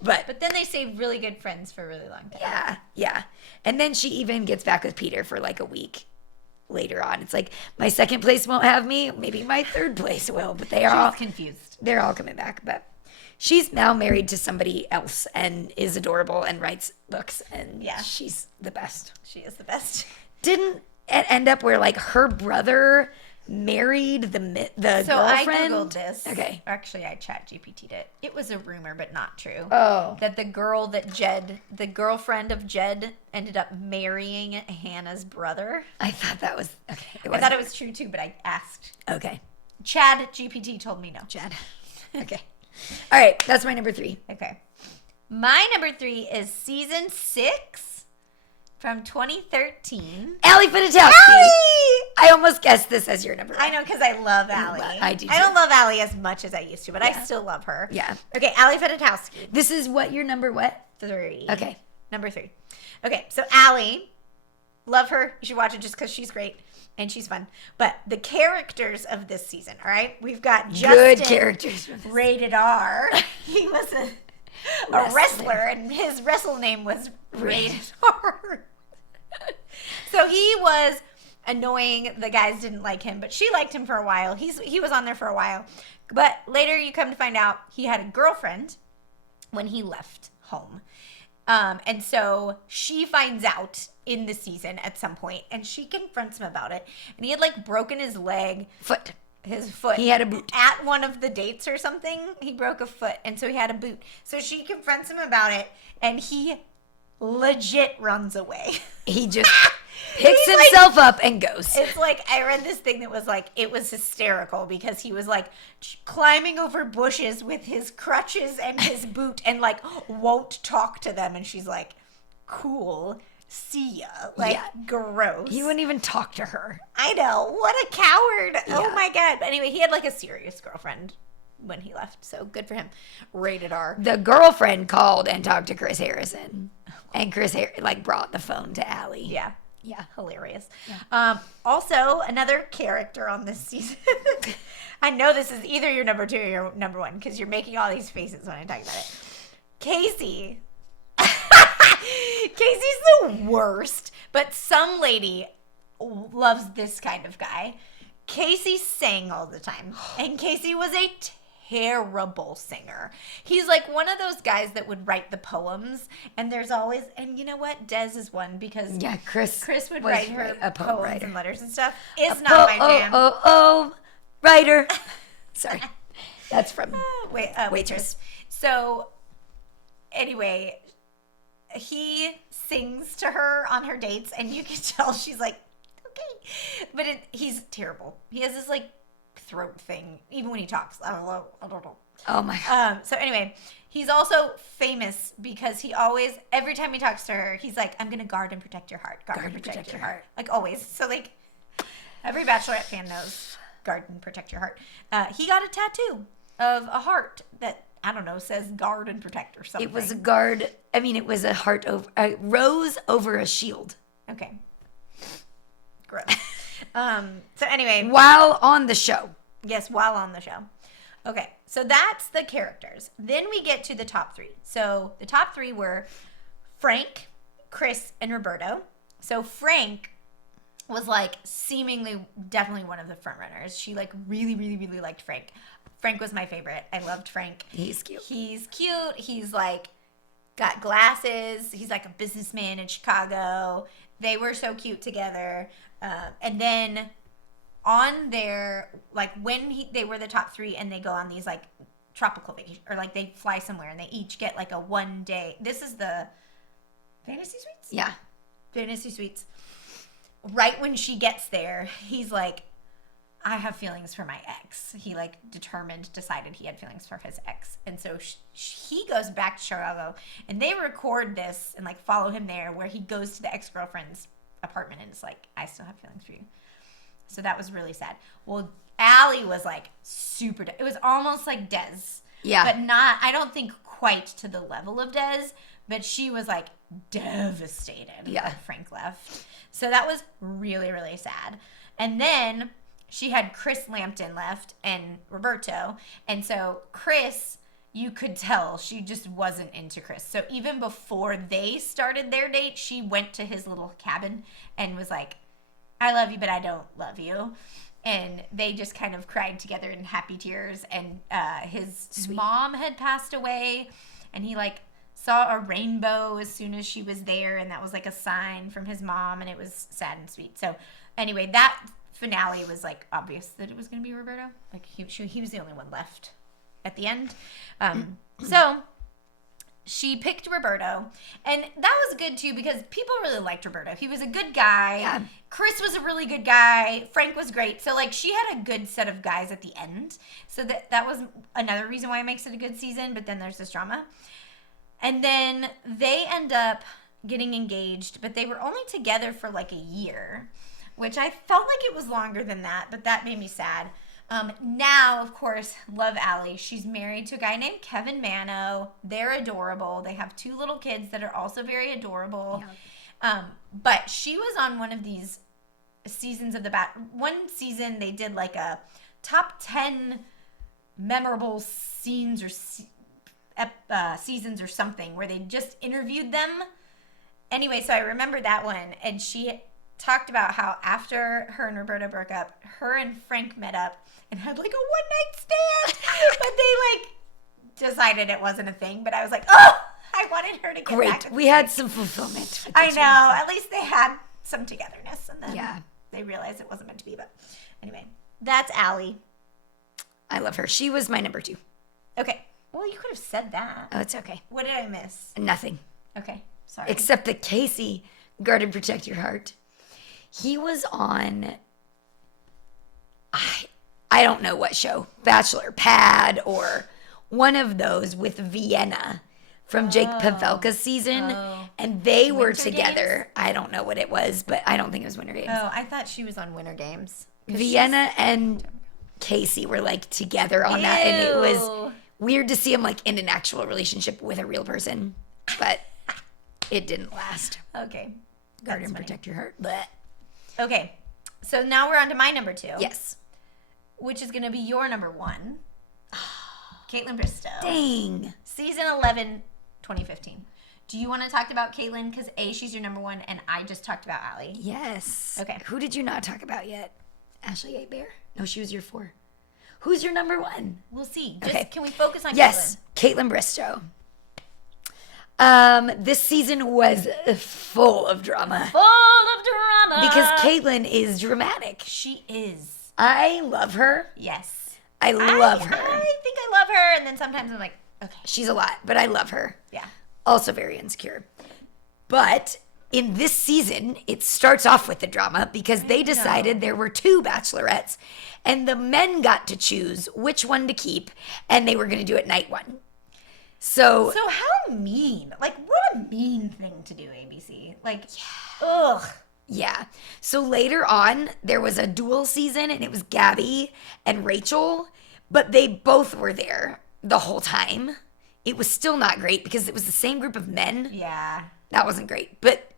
But then they stay really good friends for a really long time. Yeah. And then she even gets back with Peter for like a week later on. It's like, my second place won't have me. Maybe my third place will. But they are all confused. They're all coming back. But she's now married to somebody else and is adorable and writes books. And she's the best. She is the best. Didn't it end up where like her brother married the girlfriend? So I Googled this. Okay. Actually, I ChatGPT'd it. It was a rumor, but not true. Oh. That the girlfriend of Jed, ended up marrying Hannah's brother. I thought that was, okay. I thought it was true too, but I asked. Okay. ChatGPT told me no. Chad. Okay. All right. That's my number 3. Okay. My number 3 is season 6. From 2013. Allie Fedotowsky. I almost guessed this as your number 1. I know, because I love Allie. I do too. I don't love Allie as much as I used to, but I still love her. Yeah. Okay, Allie Fedotowsky. This is what, your number what? 3. Okay. Number 3. Okay, so Allie, love her. You should watch it just because she's great and she's fun. But the characters of this season, all right? We've got Justin. Good characters. Rated R. He was a wrestler, and his wrestle name was Rated R. So he was annoying. The guys didn't like him, but she liked him for a while. He was on there for a while. But later you come to find out he had a girlfriend when he left home. And so she finds out in the season at some point, and she confronts him about it. And he had like broken his leg. His foot. He had a boot. At one of the dates or something, he broke a foot, and so he had a boot. So she confronts him about it, and he legit runs away. He just picks himself up and goes. It's like, I read this thing that was like, it was hysterical because he was like climbing over bushes with his crutches and his boot and like won't talk to them. And she's like, cool. See ya. Like, gross. He wouldn't even talk to her. I know. What a coward. Yeah. Oh my God. But anyway, he had like a serious girlfriend when he left. So good for him. Rated R. The girlfriend called and talked to Chris Harrison. And Chris like brought the phone to Allie. Yeah. Yeah. Hilarious. Yeah. Also, another character on this season. I know this is either your number 2 or your number 1 because you're making all these faces when I talk about it. Casey. Casey's the worst, but some lady loves this kind of guy. Casey sang all the time, and Casey was a terrible singer. He's like one of those guys that would write the poems, and there's always, and you know what? Des is one because Chris would write her a poem poems writer and letters and stuff. It's not my jam. Writer. Sorry, that's from Waitress. So anyway, he sings to her on her dates, and you can tell she's like, okay. But he's terrible. He has this like throat thing, even when he talks. I don't know. Oh my God. So anyway, he's also famous because he always, every time he talks to her, he's like, I'm going to guard and protect your heart. Guard and protect your heart. Like always. So like every Bachelorette fan knows guard and protect your heart. He got a tattoo of a heart that, I don't know, says guard and protect or something. It was a guard. I mean, it was a rose over a shield. Okay. Gross. So anyway. While on the show. Yes, while on the show. Okay, so that's the characters. Then we get to the top 3. So the top 3 were Frank, Chris, and Roberto. So Frank was like seemingly definitely one of the front runners. She like really, really, really liked Frank. Frank was my favorite. I loved Frank. He's cute. He's cute. He's like got glasses. He's like a businessman in Chicago. They were so cute together. And then on their, like, when they were the top 3 and they go on these, like, tropical vacation, or, like, they fly somewhere and they each get, like, a 1 day. This is the Fantasy Suites? Yeah. Fantasy Suites. Right when she gets there, he's like, I have feelings for my ex. He, like, decided he had feelings for his ex. And so he goes back to Chicago, and they record this and, like, follow him there, where he goes to the ex-girlfriend's apartment and is like, I still have feelings for you. So that was really sad. Well, Allie was, like, super... It was almost like Des. Yeah. But not... I don't think quite to the level of Des, but she was, like, devastated that Frank left. So that was really, really sad. And then... she had Chris Lampton left and Roberto. And so Chris, you could tell she just wasn't into Chris. So even before they started their date, she went to his little cabin and was like, I love you, but I don't love you. And they just kind of cried together in happy tears. And his mom had passed away. And he, like, saw a rainbow as soon as she was there. And that was, like, a sign from his mom. And it was sad and sweet. So anyway, that... finale was, like, obvious that it was going to be Roberto. Like, he was the only one left at the end. So she picked Roberto, and that was good too because people really liked Roberto. He was a good guy. Yeah. Chris was a really good guy. Frank was great. So, like, she had a good set of guys at the end. So that was another reason why it makes it a good season. But then there's this drama, and then they end up getting engaged, but they were only together for, like, a year. Which I felt like it was longer than that, but that made me sad. Now, of course, love Allie. She's married to a guy named Kevin Mano. They're adorable. They have 2 little kids that are also very adorable. Yeah. But she was on one of these seasons of one season they did, like, a top 10 memorable scenes or seasons or something where they just interviewed them. Anyway, so I remember that one, and she... talked about how after her and Roberto broke up, her and Frank met up and had, like, a one-night stand. But they, like, decided it wasn't a thing. But I was like, oh, I wanted her to get back. We had some fulfillment. I know. At least they had some togetherness. And then they realized it wasn't meant to be. But anyway, that's Allie. I love her. She was my number 2. Okay. Well, you could have said that. Oh, it's okay. What did I miss? Nothing. Okay. Sorry. Except that Casey, guard and protect your heart. He was on, I don't know what show, Bachelor Pad or one of those with Vienna from Jake Pavelka's season. And they were together. Games? I don't know what it was, but I don't think it was Winter Games. Oh, I thought she was on Winter Games. Vienna and Casey were, like, together on that. And it was weird to see him, like, in an actual relationship with a real person. But it didn't last. Okay. Guard and protect your heart. Blech. Okay, so now we're on to my number 2. Yes. Which is going to be your number 1. Caitlin Bristow. Dang. Season 11, 2015. Do you want to talk about Caitlin? Because A, she's your number 1, and I just talked about Allie. Yes. Okay. Who did you not talk about yet? Ashley Abear? No, she was your 4. Who's your number 1? We'll see. Okay. Can we focus on Caitlin? Yes, Caitlin Bristow. This season was full of drama. Full of drama. Because Caitlin is dramatic. She is. I love her. Yes. I love her. I think I love her, and then sometimes I'm like, okay. She's a lot, but I love her. Yeah. Also very insecure. But in this season, it starts off with the drama because they decided there were 2 bachelorettes, and the men got to choose which one to keep, and they were going to do it night 1. So how mean? Like, what a mean thing to do, ABC. Like, ugh. Yeah. So later on, there was a dual season, and it was Gabby and Rachel, but they both were there the whole time. It was still not great because it was the same group of men. Yeah. That wasn't great. But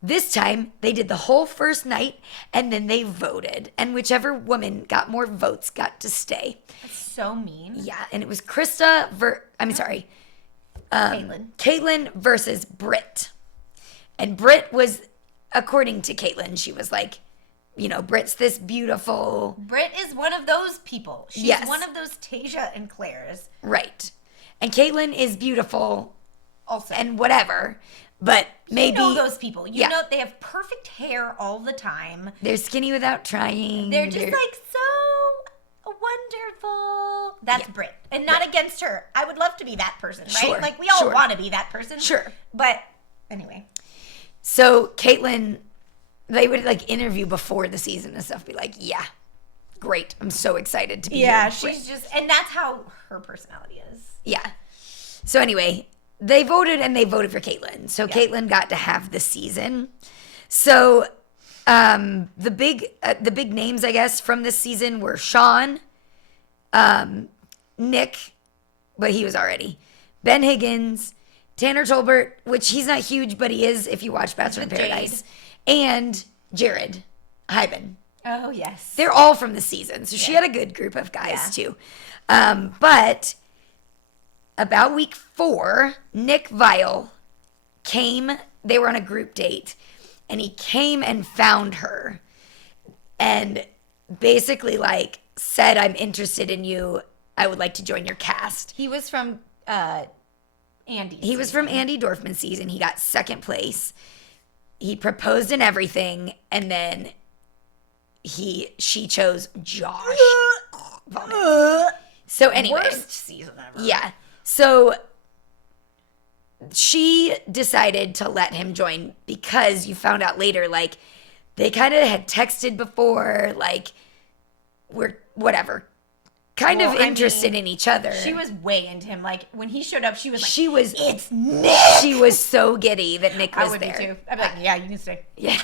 this time, they did the whole first night, and then they voted. And whichever woman got more votes got to stay. So mean. Yeah, and it was Caitlin versus Britt. And Britt was, according to Caitlin, she was like, you know, Britt's this beautiful. Britt is one of those people. She's one of those Tasia and Claire's. Right. And Caitlin is beautiful also. And whatever. But maybe You know those people. You Yeah. know they have perfect hair all the time. they're skinny without trying. They're just like so wonderful. That's Brit. And not against her. I would love to be that person, right? Sure, Like we all sure. want to be that person. Sure. But anyway. So Caitlyn, they would like interview before the season and stuff, be like, yeah, great. I'm so excited to be here. Yeah, she's just, and that's how her personality is. Yeah. So anyway, they voted for Caitlyn. So Caitlyn got to have the season. So the big names, I guess, from this season were Sean, Nick, but he was already, Ben Higgins, Tanner Tolbert, which he's not huge, but he is if you watch Bachelor in Paradise, and Jared Hyben. Oh, yes. They're all from the season. So she had a good group of guys too. But about week 4, Nick Viall came, they were on a group date, and he came and found her and basically like said, I'm interested in you. I would like to join your cast. He was from Andy. He was from Andy Dorfman's season. He got second place. He proposed and everything, and then she chose Josh. Vomit. So anyway, Worst season ever. yeah. So she decided to let him join because you found out later, like, they kind of had texted before, like, we're whatever, kind of interested in each other. She was way into him. Like, when he showed up, she was like, it's Nick. She was so giddy that Nick was I would there. be too. I'd be like, yeah, you can stay. Yeah.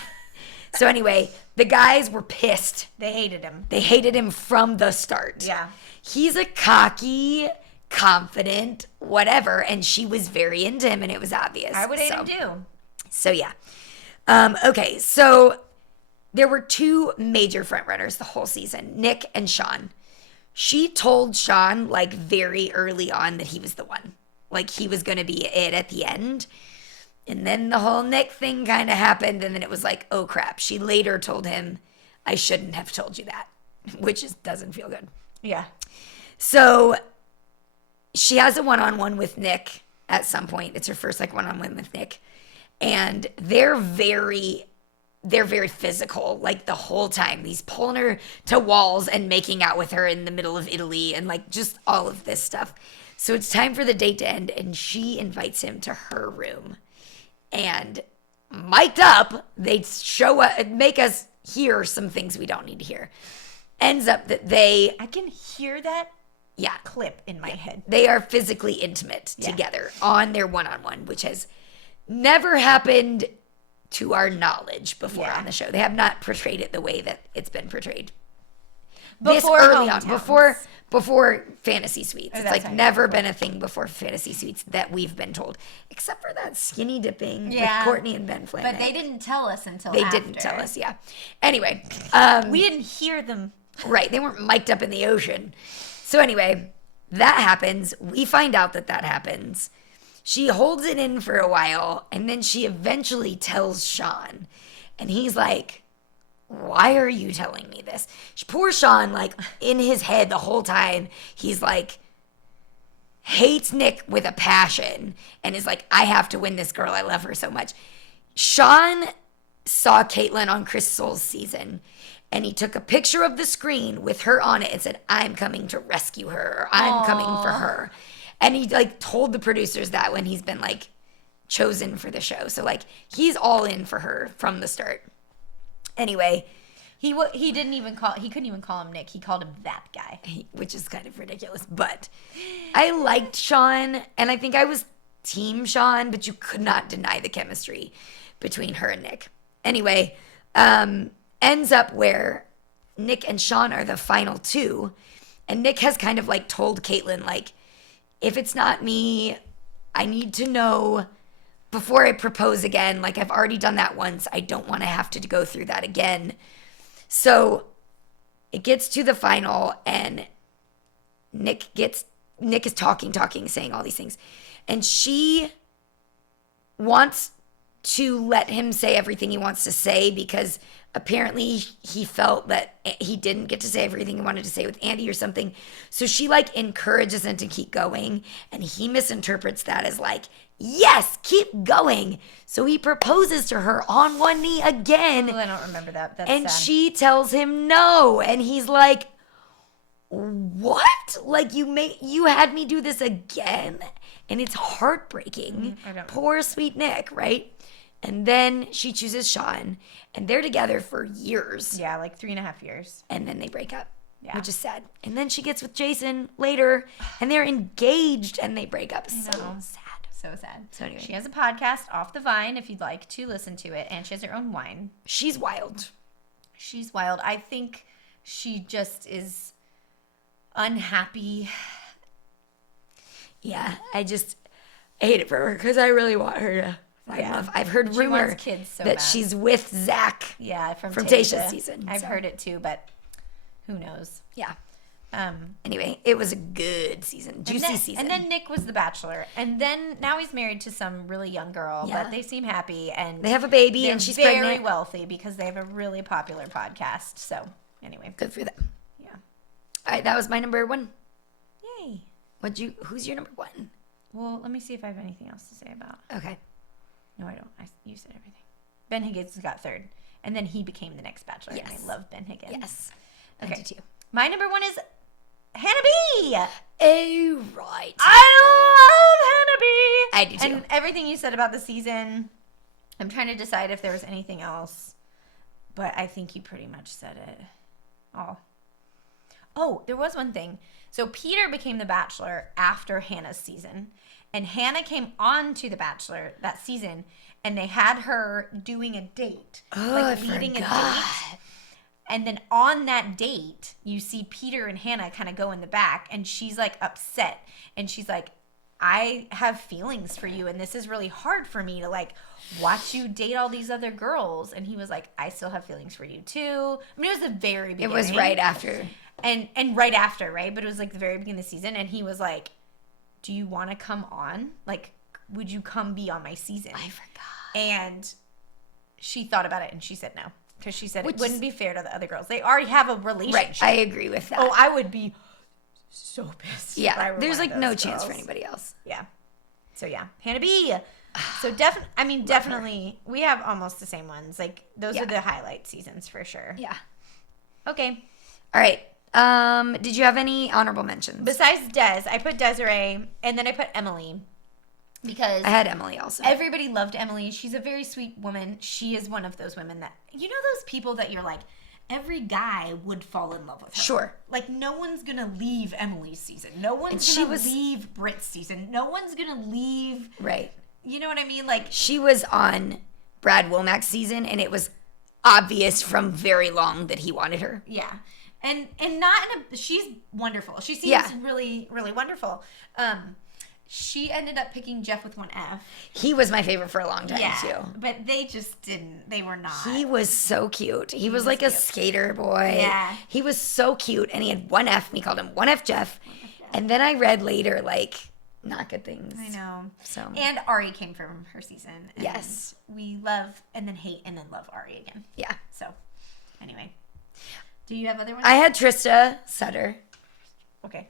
So anyway, the guys were pissed. They hated him. They hated him from the start. Yeah. He's a cocky, confident, whatever, and she was very into him, and it was obvious. I would hate him too. So yeah. Okay, so there were 2 major frontrunners the whole season, Nick and Sean. She told Sean, like, very early on that he was the one. Like, he was going to be it at the end. And then the whole Nick thing kind of happened, and then it was like, oh, crap. She later told him, I shouldn't have told you that, which just doesn't feel good. Yeah. So she has a one-on-one with Nick at some point. It's her first, like, one-on-one with Nick. And they're very physical, like, the whole time. He's pulling her to walls and making out with her in the middle of Italy and, like, just all of this stuff. So it's time for the date to end, and she invites him to her room. And mic'd up, they show us, make us hear some things we don't need to hear. Ends up that I can hear that clip in my head. they are physically intimate together on their one-on-one, which has never happened to our knowledge before on the show. They have not portrayed it the way that it's been portrayed. Before this early on, Hometowns. before Fantasy Suites. It's that's like how you never been a thing before Fantasy Suites that we've been told, except for that skinny dipping with Courtney and Ben Flanagan. But they didn't tell us until They after. didn't tell us, yeah. Anyway, We didn't hear them. right, they weren't mic'd up in the ocean. So anyway, that happens. We find out that happens. She holds it in for a while, and then she eventually tells Sean. And he's like, why are you telling me this? Poor Sean, like, in his head the whole time, he's like, hates Nick with a passion, and is like, I have to win this girl. I love her so much. Sean saw Caitlyn on Chris Soule's season, and he took a picture of the screen with her on it and said, I'm coming to rescue her, or I'm coming for her. And he, like, told the producers that when he's been, like, chosen for the show. So, like, he's all in for her from the start. Anyway, He couldn't even call him Nick. He called him that guy. which is kind of ridiculous. But I liked Sean, and I think I was team Sean, but you could not deny the chemistry between her and Nick. Anyway, ends up where Nick and Sean are the final 2, and Nick has kind of, like, told Caitlyn, like, if it's not me, I need to know before I propose again. Like, I've already done that once. I don't want to have to go through that again. So it gets to the final, and Nick is talking, saying all these things. And she wants to let him say everything he wants to say, because apparently he felt that he didn't get to say everything he wanted to say with Andy or something. So she like encourages him to keep going, and he misinterprets that as like, yes, keep going. So he proposes to her on one knee again. Oh, I don't remember that. That's and sad. she tells him no, and he's like, what? Like, you had me do this again? And it's heartbreaking. I don't know. Poor sweet Nick, right? And then she chooses Sean, and they're together for years. Yeah, like 3.5 years. And then they break up, Yeah. which is sad. And then she gets with Jason later, and they're engaged, and they break up. So sad. So sad. So anyway. She has a podcast, Off the Vine, if you'd like to listen to it, and she has her own wine. She's wild. She's wild. I think she just is unhappy. Yeah, I hate it for her because I really want her to find Yeah. love. I've heard She rumor wants kids so that bad. she's with Zach. Yeah, from Tasha's Tasha. season. I've so. heard it too, but who knows? Yeah. Um, Anyway, it was a good season, juicy season. And then Nick was the Bachelor, and then now he's married to some really young girl, Yeah. but they seem happy, and they have a baby, they're and she's very pregnant. wealthy because they have a really popular podcast. So anyway, Good for them. yeah, All right, that was my number one. yay. Who's your number one? Well, let me see if I have anything else to say about. Okay. No, I don't. You said everything. Ben Higgins got third, and then he became the next Bachelor. Yes. And I love Ben Higgins. Yes. Okay. I do too. My number one is Hannah B. Oh, right. I love Hannah B. I do too. And everything you said about the season, I'm trying to decide if there was anything else, but I think you pretty much said it all. Oh, there was one thing. So Peter became the Bachelor after Hannah's season, and Hannah came on to the Bachelor that season, and they had her doing a date, I leading a forgot. date. And then on that date, you see Peter and Hannah kind of go in the back, and she's like upset, and she's like, I have feelings for you, and this is really hard for me to like watch you date all these other girls. And he was like, I still have feelings for you too. I mean, it was the very beginning. It was right after. And right after, right? But it was like the very beginning of the season, and he was like, do you want to come on? Like, would you come be on my season? I forgot. And she thought about it, and she said no. Because she said Which it wouldn't be fair to the other girls. They already have a relationship. Right. I agree with that. Oh, I would be so pissed. if I yeah. were There's one of like no those chance for girls. anybody else. Yeah. So yeah, Hannah B. So definitely, we have almost the same ones. Like those Yeah. are the highlight seasons for sure. Yeah. Okay. All right. Did you have any honorable mentions? Besides Des, I put Desiree, and then I put Emily because I had Emily also. everybody loved Emily. She's a very sweet woman. She is one of those women that, you know, those people that you're like, every guy would fall in love with her. Sure. Like, no one's going to leave Emily's season. No one's going to leave Britt's season. No one's going to leave. Right. You know what I mean? Like, She was on Brad Womack's season, and it was obvious from very long that he wanted her. yeah. And not in a, she's wonderful. She seems Yeah. really, really wonderful. She ended up picking Jeff with one F. He was my favorite for a long time, Yeah. too. But they just didn't. They were not. He was so cute. He was like a skater boy. Yeah. He was so cute, and he had one F. We called him one F Jeff. And then I read later, like, not good things. I know. So And Ari came from her season. And Yes. we love and then hate and then love Ari again. yeah, So, anyway. Do you have other ones? I had Trista Sutter. Okay.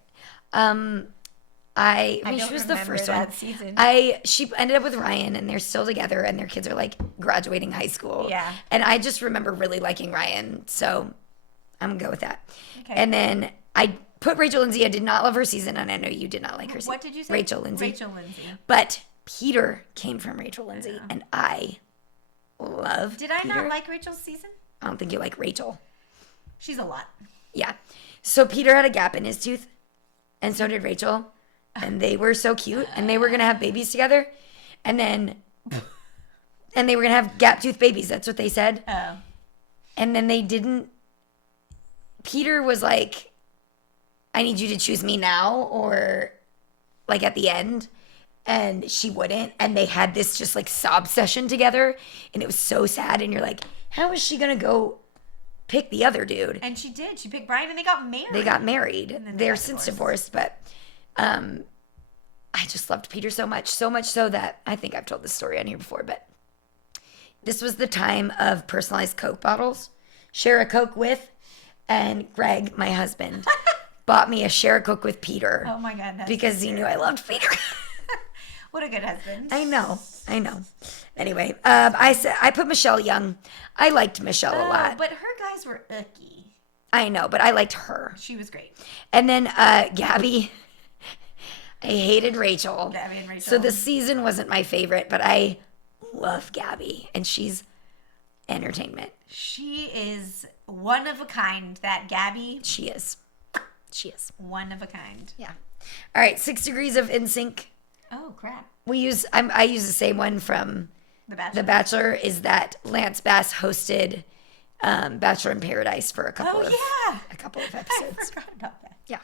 I mean, don't she was the remember first that one. season. She ended up with Ryan, and they're still together, and their kids are like graduating high school. Yeah. And I just remember really liking Ryan, so I'm gonna go with that. Okay. And then I put Rachel Lindsay. I did not love her season, and I know you did not like her season. What did you say? Rachel Lindsay. Rachel Lindsay. But Peter came from Rachel Lindsay, and I loved Did I Peter. not like Rachel's season? I don't think you like Rachel. She's a lot. Yeah. So Peter had a gap in his tooth, and so did Rachel. And they were so cute, and they were going to have babies together. And then, and they were going to have gap tooth babies. That's what they said. Oh. And then they didn't. Peter was like, I need you to choose me now, or like at the end. And she wouldn't. And they had this just like sob session together. And it was so sad. And you're like, how is she going to go pick the other dude? And she did. She picked Brian and they got married. They got married. then they They're got since divorced. divorced, but I just loved Peter so much so that I think I've told this story on here before, but this was the time of personalized Coke bottles. Share a Coke with, and Greg, my husband, bought me a Share a Coke with Peter. Oh my God. Because he knew I loved Peter. What a good husband. I know. Anyway, I put Michelle Young. I liked Michelle a lot. But her guys were icky. I know, but I liked her. She was great. And then Gabby. I hated Rachel. Gabby and Rachel. So the season wasn't my favorite, but I love Gabby, and she's entertainment. She is one of a kind, that Gabby. She is. One of a kind. Yeah. All right, 6 degrees of NSYNC. Oh, crap. I use the same one from The Bachelor, is that Lance Bass hosted Bachelor in Paradise for a couple of episodes. I forgot about that. Yeah.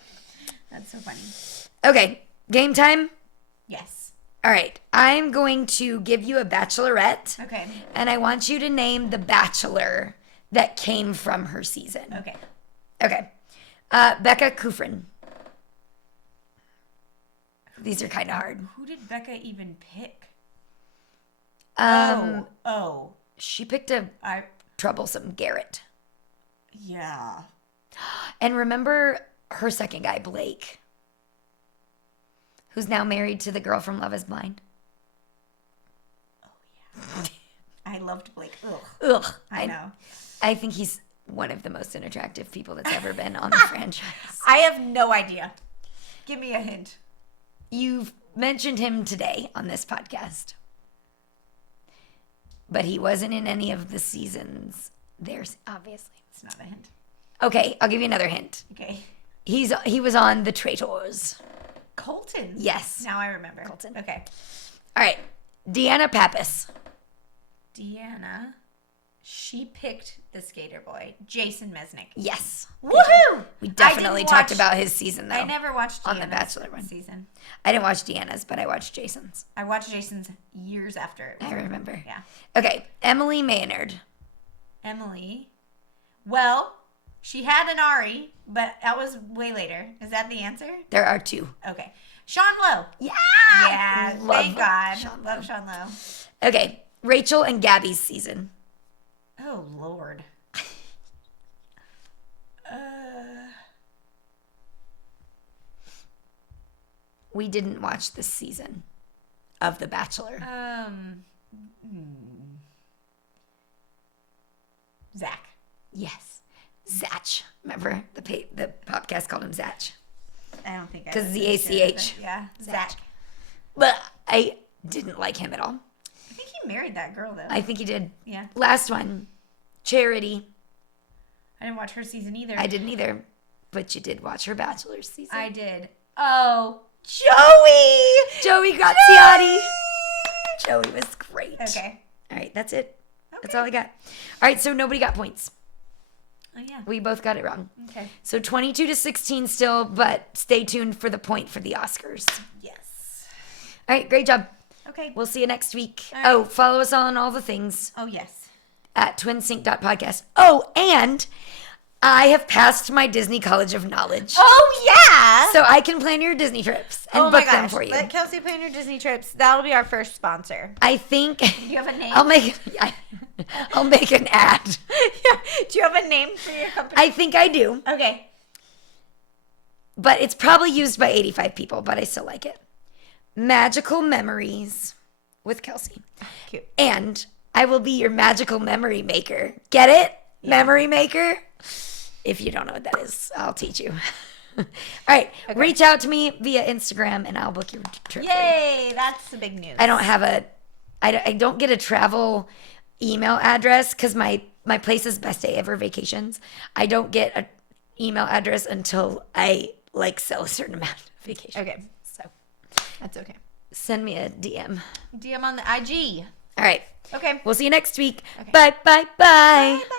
That's so funny. Okay, game time? Yes. All right, I'm going to give you a Bachelorette. Okay. And I want you to name the Bachelor that came from her season. Okay. Becca Kufrin. These are kind of hard. Who did Becca even pick? She picked a troublesome Garrett. Yeah. And remember her second guy, Blake, who's now married to the girl from Love is Blind. Oh, yeah. I loved Blake. Ugh. I know. I think he's one of the most unattractive people that's ever been on the franchise. I have no idea. Give me a hint. You've mentioned him today on this podcast. But he wasn't in any of the seasons. There's obviously. It's not a hint. Okay, I'll give you another hint. Okay. He was on The Traitors. Colton. Yes. Now I remember. Colton. Okay. All right. Deanna Pappas. Deanna. She picked the skater boy, Jason Mesnick. Yes. Woohoo! We definitely talked about his season, though. I never watched Deanna's on the Bachelor one season. I didn't watch Deanna's, but I watched Jason's. I watched Jason's years after. I remember. Yeah. Okay. Emily Maynard. Emily. Well, she had an Ari, but that was way later. Is that the answer? There are two. Okay. Sean Lowe. Yeah. Yeah. Thank God. Love Sean Lowe. Okay. Rachel and Gabby's season. Oh, Lord. We didn't watch this season of The Bachelor. Zach. Yes. Zach. Remember the podcast called him Zach? I don't think I because Z-A-C-H. Yeah. Zach. But I didn't like him at all. I think he married that girl, though. I think he did. Yeah. Last one. Charity. I didn't watch her season either. I didn't either. But you did watch her Bachelor's season. I did. Oh, Joey Graziati. Joey was great. Okay. All right, that's it. Okay. That's all I got. All right, so nobody got points. Oh, yeah. We both got it wrong. Okay. So 22-16 still, but stay tuned for the point for the Oscars. Yes. All right, great job. Okay. We'll see you next week. All right. Oh, follow us on all the things Oh, yes. at twinsync.podcast. Oh, and I have passed my Disney College of Knowledge. Oh, yeah. So I can plan your Disney trips and book them for you. Let Kelsey plan your Disney trips. That'll be our first sponsor. I think Do you have a name? I'll make an ad. Yeah. Do you have a name for your company? I think I do. Okay. But it's probably used by 85 people, but I still like it. Magical Memories with Kelsey. Cute. And I will be your magical memory maker. Get it? Yeah. Memory maker? If you don't know what that is, I'll teach you. All right. Okay. Reach out to me via Instagram and I'll book your trip. Yay. That's the big news. I don't get a travel email address because my place is Best Day Ever Vacations. I don't get an email address until I sell a certain amount of vacation. Okay. So that's okay. Send me a DM. DM on the IG. All right. Okay. We'll see you next week. Okay. Bye, bye, bye. Bye, bye.